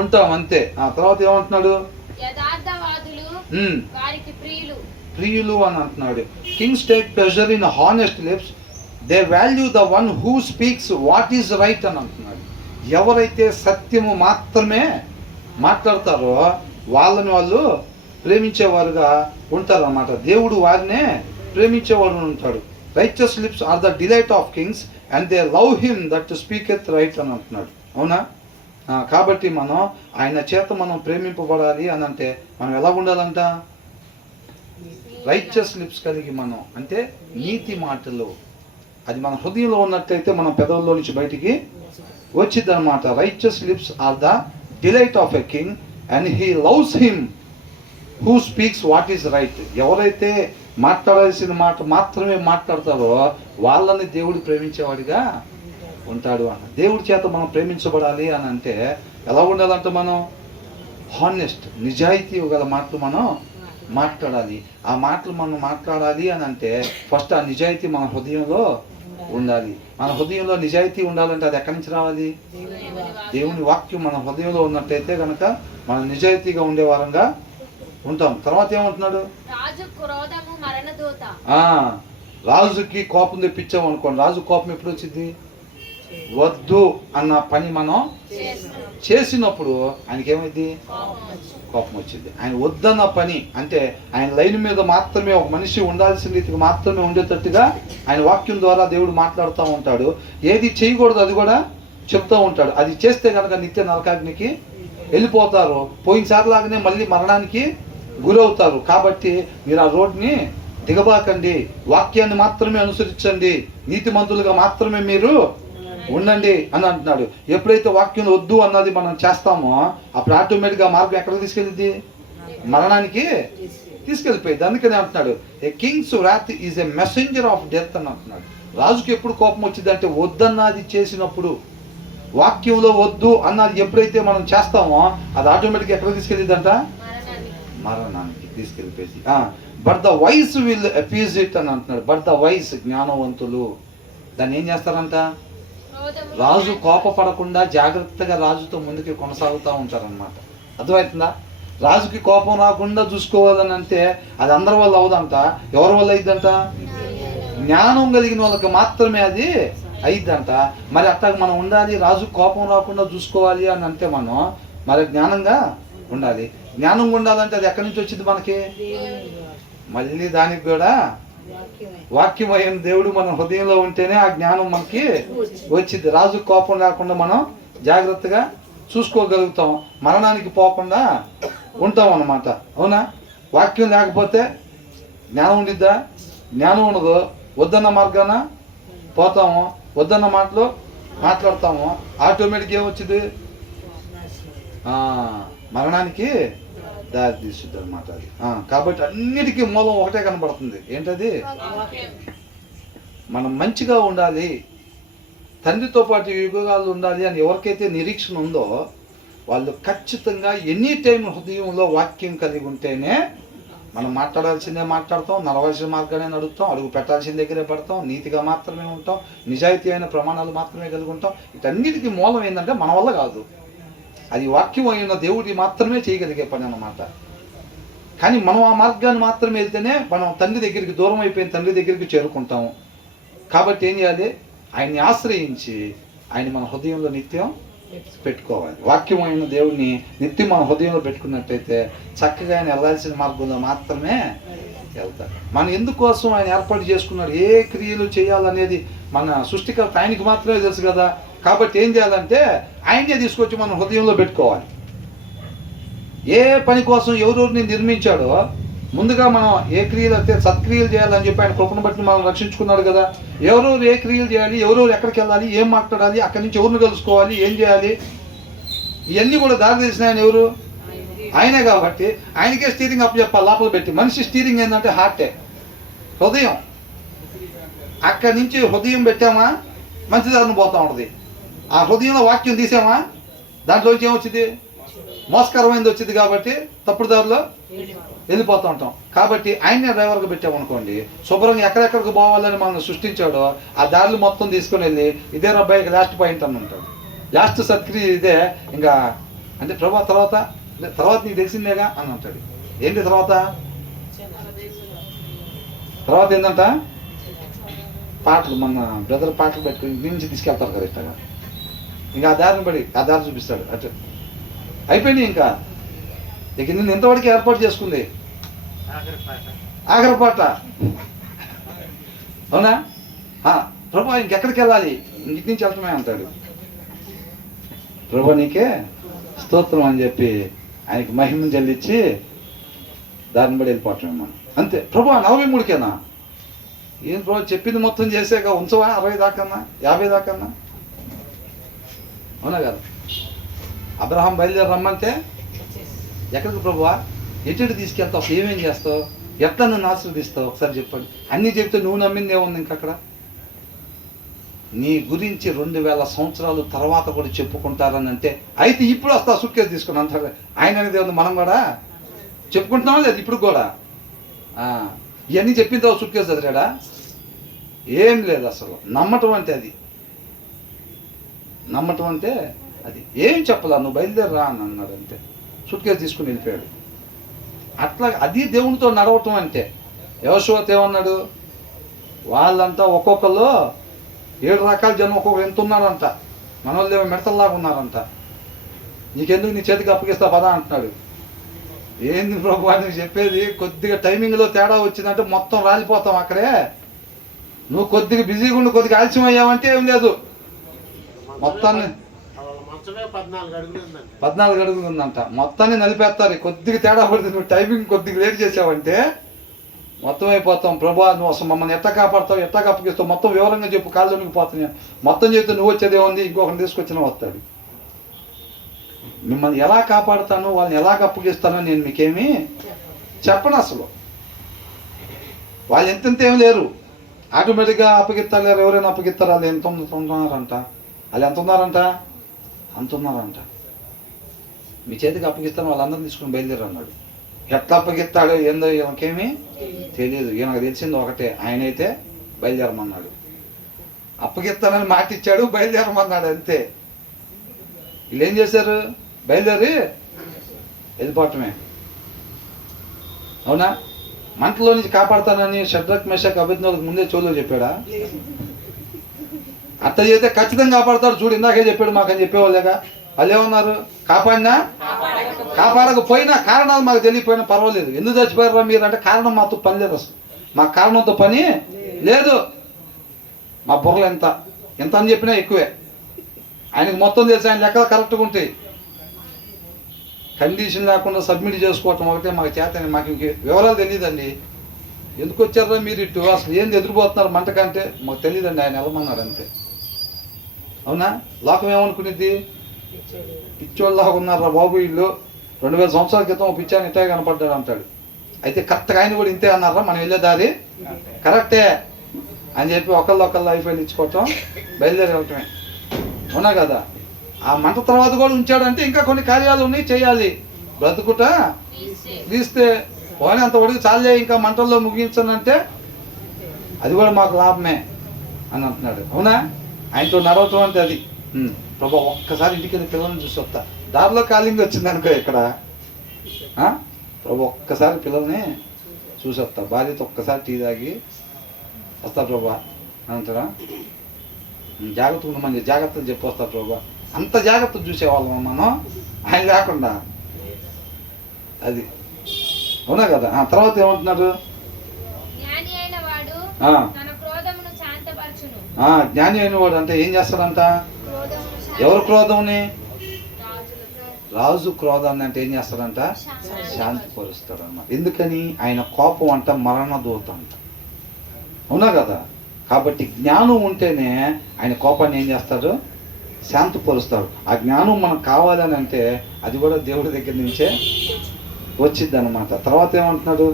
ఉంటాం అంతే. ఆ తర్వాత ఏమంటున్నాడు? ప్రియులు అని అంటున్నాడు. Kings take pleasure in honest lips, they value the one who speaks what is right అని అంటున్నాడు. ఎవరైతే సత్యము మాత్రమే మాట్లాడతారో వాళ్ళని వాళ్ళు ప్రేమించేవారుగా ఉంటారన్నమాట. దేవుడు వారినే ప్రేమించేవాడు ఉంటాడు. Righteous lips are the delight of kings and they love him that speaketh right అని అంటున్నాడు. అవునా? కాబట్టి మనం ఆయన చేత మనం ప్రేమింపబడాలి అని అంటే మనం ఎలా ఉండాలంట? రైచియస్ లిప్స్ కలిగి మనం అంటే నీతి మాటలు అది మన హృదయంలో ఉన్నట్టయితే మన పెదవుల్లో నుంచి బయటికి వచ్చింది అనమాట. Righteous lips are the delight of a king and he loves him who speaks what is right. ఎవరైతే మాట్లాడాల్సిన మాట మాత్రమే మాట్లాడతారో వాళ్ళని దేవుడు ప్రేమించేవాడిగా ఉంటాడు అన్న. దేవుడి చేత మనం ప్రేమించబడాలి అని అంటే ఎలా ఉండాలంటే మనం హానెస్ట్, నిజాయితీ గల మాటలు మనం మాట్లాడాలి. ఆ మాటలు మనం మాట్లాడాలి అని అంటే ఫస్ట్ ఆ నిజాయితీ మన హృదయంలో ఉండాలి. మన హృదయంలో నిజాయితీ ఉండాలంటే అది ఎక్కడి నుంచి రావాలి? దేవుని వాక్యం మన హృదయంలో ఉన్నట్టయితే కనుక మనం నిజాయితీగా ఉండే వారంగా ఉంటాం. తర్వాత ఏమంటున్నాడు? రాజుకి కోపం తెప్పించాం అనుకోండి, రాజు కోపం ఎప్పుడు వచ్చింది? వద్దు అన్న పని మనం చేసినప్పుడు ఆయనకి ఏమైంది? కోపం వచ్చింది. ఆయన వద్దన్న పని అంటే ఆయన లైన్ మీద మాత్రమే ఒక మనిషి ఉండాల్సిన రీతికి మాత్రమే ఉండేటట్టుగా ఆయన వాక్యం ద్వారా దేవుడు మాట్లాడుతూ ఉంటాడు. ఏది చేయకూడదు అది కూడా చెప్తూ ఉంటాడు. అది చేస్తే కనుక నిత్య నరకాగ్నికి వెళ్ళిపోతారు. పోయినసారి లాగానే మళ్ళీ మరణానికి గురవుతారు. కాబట్టి మీరు ఆ రోడ్ని దిగబాకండి, వాక్యాన్ని మాత్రమే అనుసరించండి, నీతిమంతులుగా మాత్రమే మీరు ఉండండి అని అంటున్నాడు. ఎప్పుడైతే వాక్యం వద్దు అన్నది మనం చేస్తామో అప్పుడు ఆటోమేటిక్గా మార్గం ఎక్కడికి తీసుకెళ్ళింది? మరణానికి తీసుకెళ్ళిపోయింది. అందుకని అంటున్నాడు a king's wrath is a messenger of death అని అంటున్నాడు. రాజుకి ఎప్పుడు కోపం వచ్చింది అంటే వద్దన్నది చేసినప్పుడు. వాక్యంలో వద్దు అన్నది ఎప్పుడైతే మనం చేస్తామో అది ఆటోమేటిక్గా ఎక్కడికి తీసుకెళ్ళిందంట? మరణానికి తీసుకెళ్ళిపోయింది. But the wise will appease it అని అంటున్నాడు. బట్ ద వైస్, జ్ఞానవంతులు దాన్ని ఏం చేస్తారంట? రాజు కోపపడకుండా జాగ్రత్తగా రాజుతో ముందుకు కొనసాగుతూ ఉంటారనమాట. అర్థమవుతుందా? రాజుకి కోపం రాకుండా చూసుకోవాలని అంటే అది అందరి వల్ల అవదంట. ఎవరి వల్ల అయిద్దంట? జ్ఞానం కలిగిన వాళ్ళకి మాత్రమే అది అయిద్దంట. మరి అట్లా మనం ఉండాలి, రాజు కోపం రాకుండా చూసుకోవాలి అని అంటే మనం మరి జ్ఞానంగా ఉండాలి. జ్ఞానం ఉండాలంటే అది ఎక్కడి నుంచి వచ్చింది మనకి? మళ్ళీ దానికి కూడా వాక్యమైన దేవుడు మన హృదయంలో ఉంటేనే ఆ జ్ఞానం మనకి వచ్చింది. రాజు కోపం లేకుండా మనం జాగ్రత్తగా చూసుకోగలుగుతాం, మరణానికి పోకుండా ఉంటాం అన్నమాట. అవునా? వాక్యం లేకపోతే జ్ఞానం ఉండిద్దా? జ్ఞానం ఉండదు. వద్దన్న మార్గాన పోతాము, వద్దన్న మాటలు మాట్లాడతాము, ఆటోమేటిక్ ఏమొచ్చింది? మరణానికి దారి తీస్తుంది అనమాట అది. కాబట్టి అన్నిటికీ మూలం ఒకటే కనబడుతుంది. ఏంటది? మనం మంచిగా ఉండాలి, తండ్రితో పాటు యుగాలు ఉండాలి అని ఎవరికైతే నిరీక్షణ ఉందో వాళ్ళు ఖచ్చితంగా ఎనీ టైం హృదయంలో వాక్యం కలిగి ఉంటేనే మనం మాట్లాడాల్సిందే మాట్లాడతాం, నడవలసిన మార్గానే నడుస్తాం, అడుగు పెట్టాల్సిన దగ్గరే పడతాం, నీతిగా మాత్రమే ఉంటాం, నిజాయితీ అయిన ప్రమాణాలు మాత్రమే కలిగి ఉంటాం. వీటన్నిటికీ మూలం ఏంటంటే మన వల్ల కాదు, అది వాక్యం అయిన దేవుడి మాత్రమే చేయగలిగే పని అన్నమాట. కానీ మనం ఆ మార్గాన్ని మాత్రమే వెళ్తేనే మనం తండ్రి దగ్గరికి, దూరం అయిపోయిన తండ్రి దగ్గరికి చేరుకుంటాము. కాబట్టి ఏం చేయాలి? ఆయన్ని ఆశ్రయించి ఆయన మన హృదయంలో నిత్యం పెట్టుకోవాలి. వాక్యం అయిన దేవుడిని నిత్యం మన హృదయంలో పెట్టుకున్నట్టయితే చక్కగా ఆయన వెళ్ళాల్సిన మార్గంలో మాత్రమే వెళ్తాడు. మనం ఎందుకోసం ఆయన ఏర్పాటు చేసుకున్నాడు, ఏ క్రియలు చేయాలనేది మన సృష్టికర్త ఆయనకి మాత్రమే తెలుసు కదా. కాబట్టి ఏం చేయాలంటే ఆయనే తీసుకొచ్చి మన హృదయంలో పెట్టుకోవాలి. ఏ పని కోసం ఎవరెవరిని నిర్మించాడో ముందుగా మనం ఏ క్రియలు అయితే సత్క్రియలు చేయాలని చెప్పి ఆయన కృపను బట్టి మనం రక్షించుకున్నాడు కదా. ఎవరెవరు ఏ క్రియలు చేయాలి, ఎవరెవరు ఎక్కడికి వెళ్ళాలి, ఏం మాట్లాడాలి, అక్కడి నుంచి ఎవరిని కలుసుకోవాలి, ఏం చేయాలి, ఇవన్నీ కూడా దారి తీసిన ఆయన ఎవరు? ఆయనే. కాబట్టి ఆయనకే స్టీరింగ్ అప్ చెప్పాలి లోపల పెట్టి. మనిషి స్టీరింగ్ ఏంటంటే హార్టే, హృదయం. అక్కడి నుంచి హృదయం పెట్టామా మంచి దారిని పోతూ ఉంటుంది. ఆ హృదయంలో వాక్యం తీసామా దాంట్లోంచి ఏమొచ్చింది? మోసకరమైనది వచ్చింది. కాబట్టి తప్పుడు దారిలో వెళ్ళిపోతూ ఉంటాం. కాబట్టి ఆయనే డ్రైవర్గా పెట్టామనుకోండి, శుభ్రంగా ఎక్కడెక్కడికి పోవాలని మనం సృష్టించాడో ఆ దారిలో మొత్తం తీసుకొని వెళ్ళి ఇదే అబ్బాయికి లాస్ట్ పాయింట్ అని ఉంటాడు. లాస్ట్ సత్క్రియ ఇదే. ఇంకా అంటే ప్రభా తర్వాత నీకు తెలిసిందేగా అని అంటాడు. ఏంటి తర్వాత ఏంటంట? పాటలు, మన బ్రదర్ పాటలు పెట్టుకుని ఇంటి నుంచి తీసుకెళ్తారు కదా ఇష్టంగా. ఇంకా ఆ దారిని చూపిస్తాడు. అటు అయిపోయినాయి. ఇంకా ఇక నిన్ను ఎంతవరకు ఏర్పాటు చేసుకుంది ఆఖరి పాట. అవునా? ప్రభా ఇంకెక్కడికి వెళ్ళాలి, ఇంటి నుంచి వెళ్తామే అంటాడు. ప్రభా నీకే స్తోత్రం అని చెప్పి ఆయనకి మహిమను చెల్లించి దారిని బడి వెళ్ళిపోవటమే మనం. అంతే. ప్రభా 43కేనా? ఏం ప్రభా చెప్పింది మొత్తం చేసాక ఉంచవా 60 దాకన్నా 50 దాకన్నా? అవునా కదా? అబ్రహాం బయలుదేరి రమ్మంటే ఎక్కడికి ప్రభువా, ఎటు తీసుకెళ్తావు, ఏమేం చేస్తావు? ఎట్లా నన్ను ఆశీర్వదిస్తావు ఒకసారి చెప్పండి. అన్నీ చెప్తే నువ్వు నమ్మింది ఏముంది ఇంక అక్కడ? నీ గురించి 2000 సంవత్సరాలు తర్వాత కూడా చెప్పుకుంటారని అంటే, అయితే ఇప్పుడు వస్తా సుట్కేసు తీసుకుని అంటారు. ఆయన అనేది ఉంది, మనం కూడా చెప్పుకుంటున్నాం లేదు ఇప్పుడు కూడా. ఇవన్నీ చెప్పిన తర్వాత సుట్కేసు చదివాడా? ఏం లేదు అసలు. నమ్మటం అంటే అది, నమ్మటం అంటే అది. ఏం చెప్పలా, నువ్వు బయలుదేరరా అని అన్నాడు అంతే. సుట్కేసు తీసుకుని వెళ్ళిపోయాడు. అట్లా అది దేవునితో నడవటం అంటే. యెహోషువ ఏమన్నాడు? వాళ్ళంతా ఒక్కొక్కరు 7 రకాల జనం ఒక్కొక్కరు ఎంత ఉన్నారంట. మన వాళ్ళు ఏమో మిడతల్లాగా ఉన్నారంట. నీకెందుకు, నీ చేతికి అప్పగిస్తా పదా అంటున్నాడు. ఏంది ప్రభు అని చెప్పేది? కొద్దిగా టైమింగ్లో తేడా వచ్చిందంటే మొత్తం రాలిపోతాం అక్కడే. నువ్వు కొద్దిగా బిజీగా ఉండి కొద్దిగా ఆలస్యం అయ్యావంటే ఏం లేదు, మొత్తాన్ని 14 అడుగులు ఉందంట, మొత్తాన్ని నలిపేస్తారు. కొద్దిగా తేడా పడుతుంది, నువ్వు టైమింగ్ కొద్దిగా లేట్ చేసావంటే మొత్తం అయిపోతాం. ప్రభా నువ్వు అసలు మమ్మల్ని ఎట్లా కాపాడుతావు, ఎట్లా అప్పగిస్తావు, మొత్తం వివరంగా చెప్పు. కాళ్ళలోనికి పోతున్నాను మొత్తం చెప్తే నువ్వు వచ్చేదే ఉంది, ఇంకొకరిని తీసుకొచ్చినా వస్తాడు. మిమ్మల్ని ఎలా కాపాడుతాను, వాళ్ళని ఎలాగ అప్పగిస్తానో నేను మీకేమీ చెప్పను అసలు. వాళ్ళు ఎంతెంత ఏమి లేరు, ఆటోమేటిక్గా అప్పగిస్తారు. ఎవరైనా అప్పగిస్తారు. వాళ్ళు ఎంత ఉన్నారంట, వాళ్ళు ఎంత ఉన్నారంట, అంత ఉన్నారంట. మీ చేతికి అప్పగిస్తాను, వాళ్ళందరినీ తీసుకుని బయలుదేరు అన్నాడు. ఎట్లా అప్పగిస్తాడో ఏందో ఈయనకేమీ తెలియదు. ఈయనకు తెలిసింది ఒకటే, ఆయనైతే బయలుదేరమన్నాడు. అప్పగిస్తానని మాట ఇచ్చాడు, బయలుదేరమన్నాడు అంతే. వీళ్ళు ఏం చేశారు? బయలుదేరి వెళ్ళిపోవటమే. అవునా? మంటలో నుంచి కాపాడుతానని షడ్రక్ మేషక్ అబేద్నెగోకు ముందే చోలో చెప్పాడా? అట్లా చేస్తే ఖచ్చితంగా కాపాడుతాడు. చూడు, ఇందాకే చెప్పాడు మాకని చెప్పేవాళ్ళేగా. వాళ్ళు ఏమన్నారు? కాపాడినా కాపాడకపోయినా కారణాలు మాకు తెలియపోయినా పర్వాలేదు. ఎందుకు చచ్చిపోయారా మీరు అంటే, కారణం మాతో పని లేదు అసలు, మా కారణంతో పని లేదు. మా బుర్రలు ఎంత అని చెప్పినా ఎక్కువే. ఆయనకు మొత్తం తెలిసి ఆయన లెక్కలు కరెక్ట్గా ఉంటాయి. కండిషన్ లేకుండా సబ్మిట్ చేసుకోవటం ఒకటే మాకు చేతని. మాకు ఇంక వివరాలు తెలియదండి. ఎందుకు వచ్చారా మీరు ఇటు, అసలు ఏంది ఎదురుపోతున్నారు మంటకంటే మాకు తెలియదండి. ఆయన వెళ్ళమన్నాడు అంతే. అవునా? లోకం ఏమనుకునేది? పిచ్చోళ్ళలాగా ఉన్నారా బాబు వీళ్ళు, 2000 సంవత్సరాల క్రితం పిచ్చాన్ని ఇట్టే కనపడ్డాడు అంటాడు. అయితే కరెక్ట్గా ఆయన కూడా ఇంతే అన్నారా, మనం వెళ్ళే దారి కరెక్టే అని చెప్పి ఒకళ్ళు అయిపోయి ఇచ్చుకోవటం, బయలుదేరి వెళ్ళటమే. అవునా కదా? ఆ మంట తర్వాత కూడా ఉంచాడంటే ఇంకా కొన్ని కార్యాలు ఉన్నాయి, చేయాలి. బ్రతుకుట తీస్తే పోనీ అంత ఒడికి చాలే, ఇంకా మంటల్లో ముగించనంటే అది కూడా మాకు లాభమే అని అంటున్నాడు. అవునా? ఆయనతో నడవటం అంటే అది. ప్రభా ఒక్కసారి ఇంటికి వెళ్ళి పిల్లల్ని చూసి వస్తా, దారిలో కాలింగ్ వచ్చింది అనుకో ఇక్కడ, ప్రభా ఒక్కసారి పిల్లల్ని చూసి వస్తా, భార్యతో ఒక్కసారి టీ తాగి వస్తా ప్రభా అంటారా? జాగ్రత్తగా ఉండమని జాగ్రత్తలు చెప్పి వస్తా ప్రభా. అంత జాగ్రత్త చూసేవాళ్ళం మనం, ఆయన లేకుండా. అది అవునా కదా? తర్వాత ఏమంటున్నారు? జ్ఞాని అయిన వాడు అంటే ఏం చేస్తాడంట? ఎవరు క్రోధంని? రాజు క్రోధాన్ని అంటే ఏం చేస్తాడంట? శాంతిపరుస్తాడన్నమాట. ఎందుకని? ఆయన కోపం అంట మరణదూత అంట. అవునా కదా? కాబట్టి జ్ఞానం ఉంటేనే ఆయన కోపాన్ని ఏం చేస్తాడు? శాంతిపరుస్తాడు. ఆ జ్ఞానం మనకు కావాలని అంటే అది కూడా దేవుడి దగ్గర నుంచే వచ్చింది అనమాట. తర్వాత ఏమంటున్నాడు?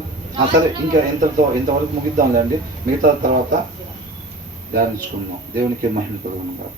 సరే ఇంకా ఇంతవరకు ముగిద్దాంలేండి, మిగతా తర్వాత ధ్యానించుకుందాం. దేవునికి మహిమ కలుగును గాక.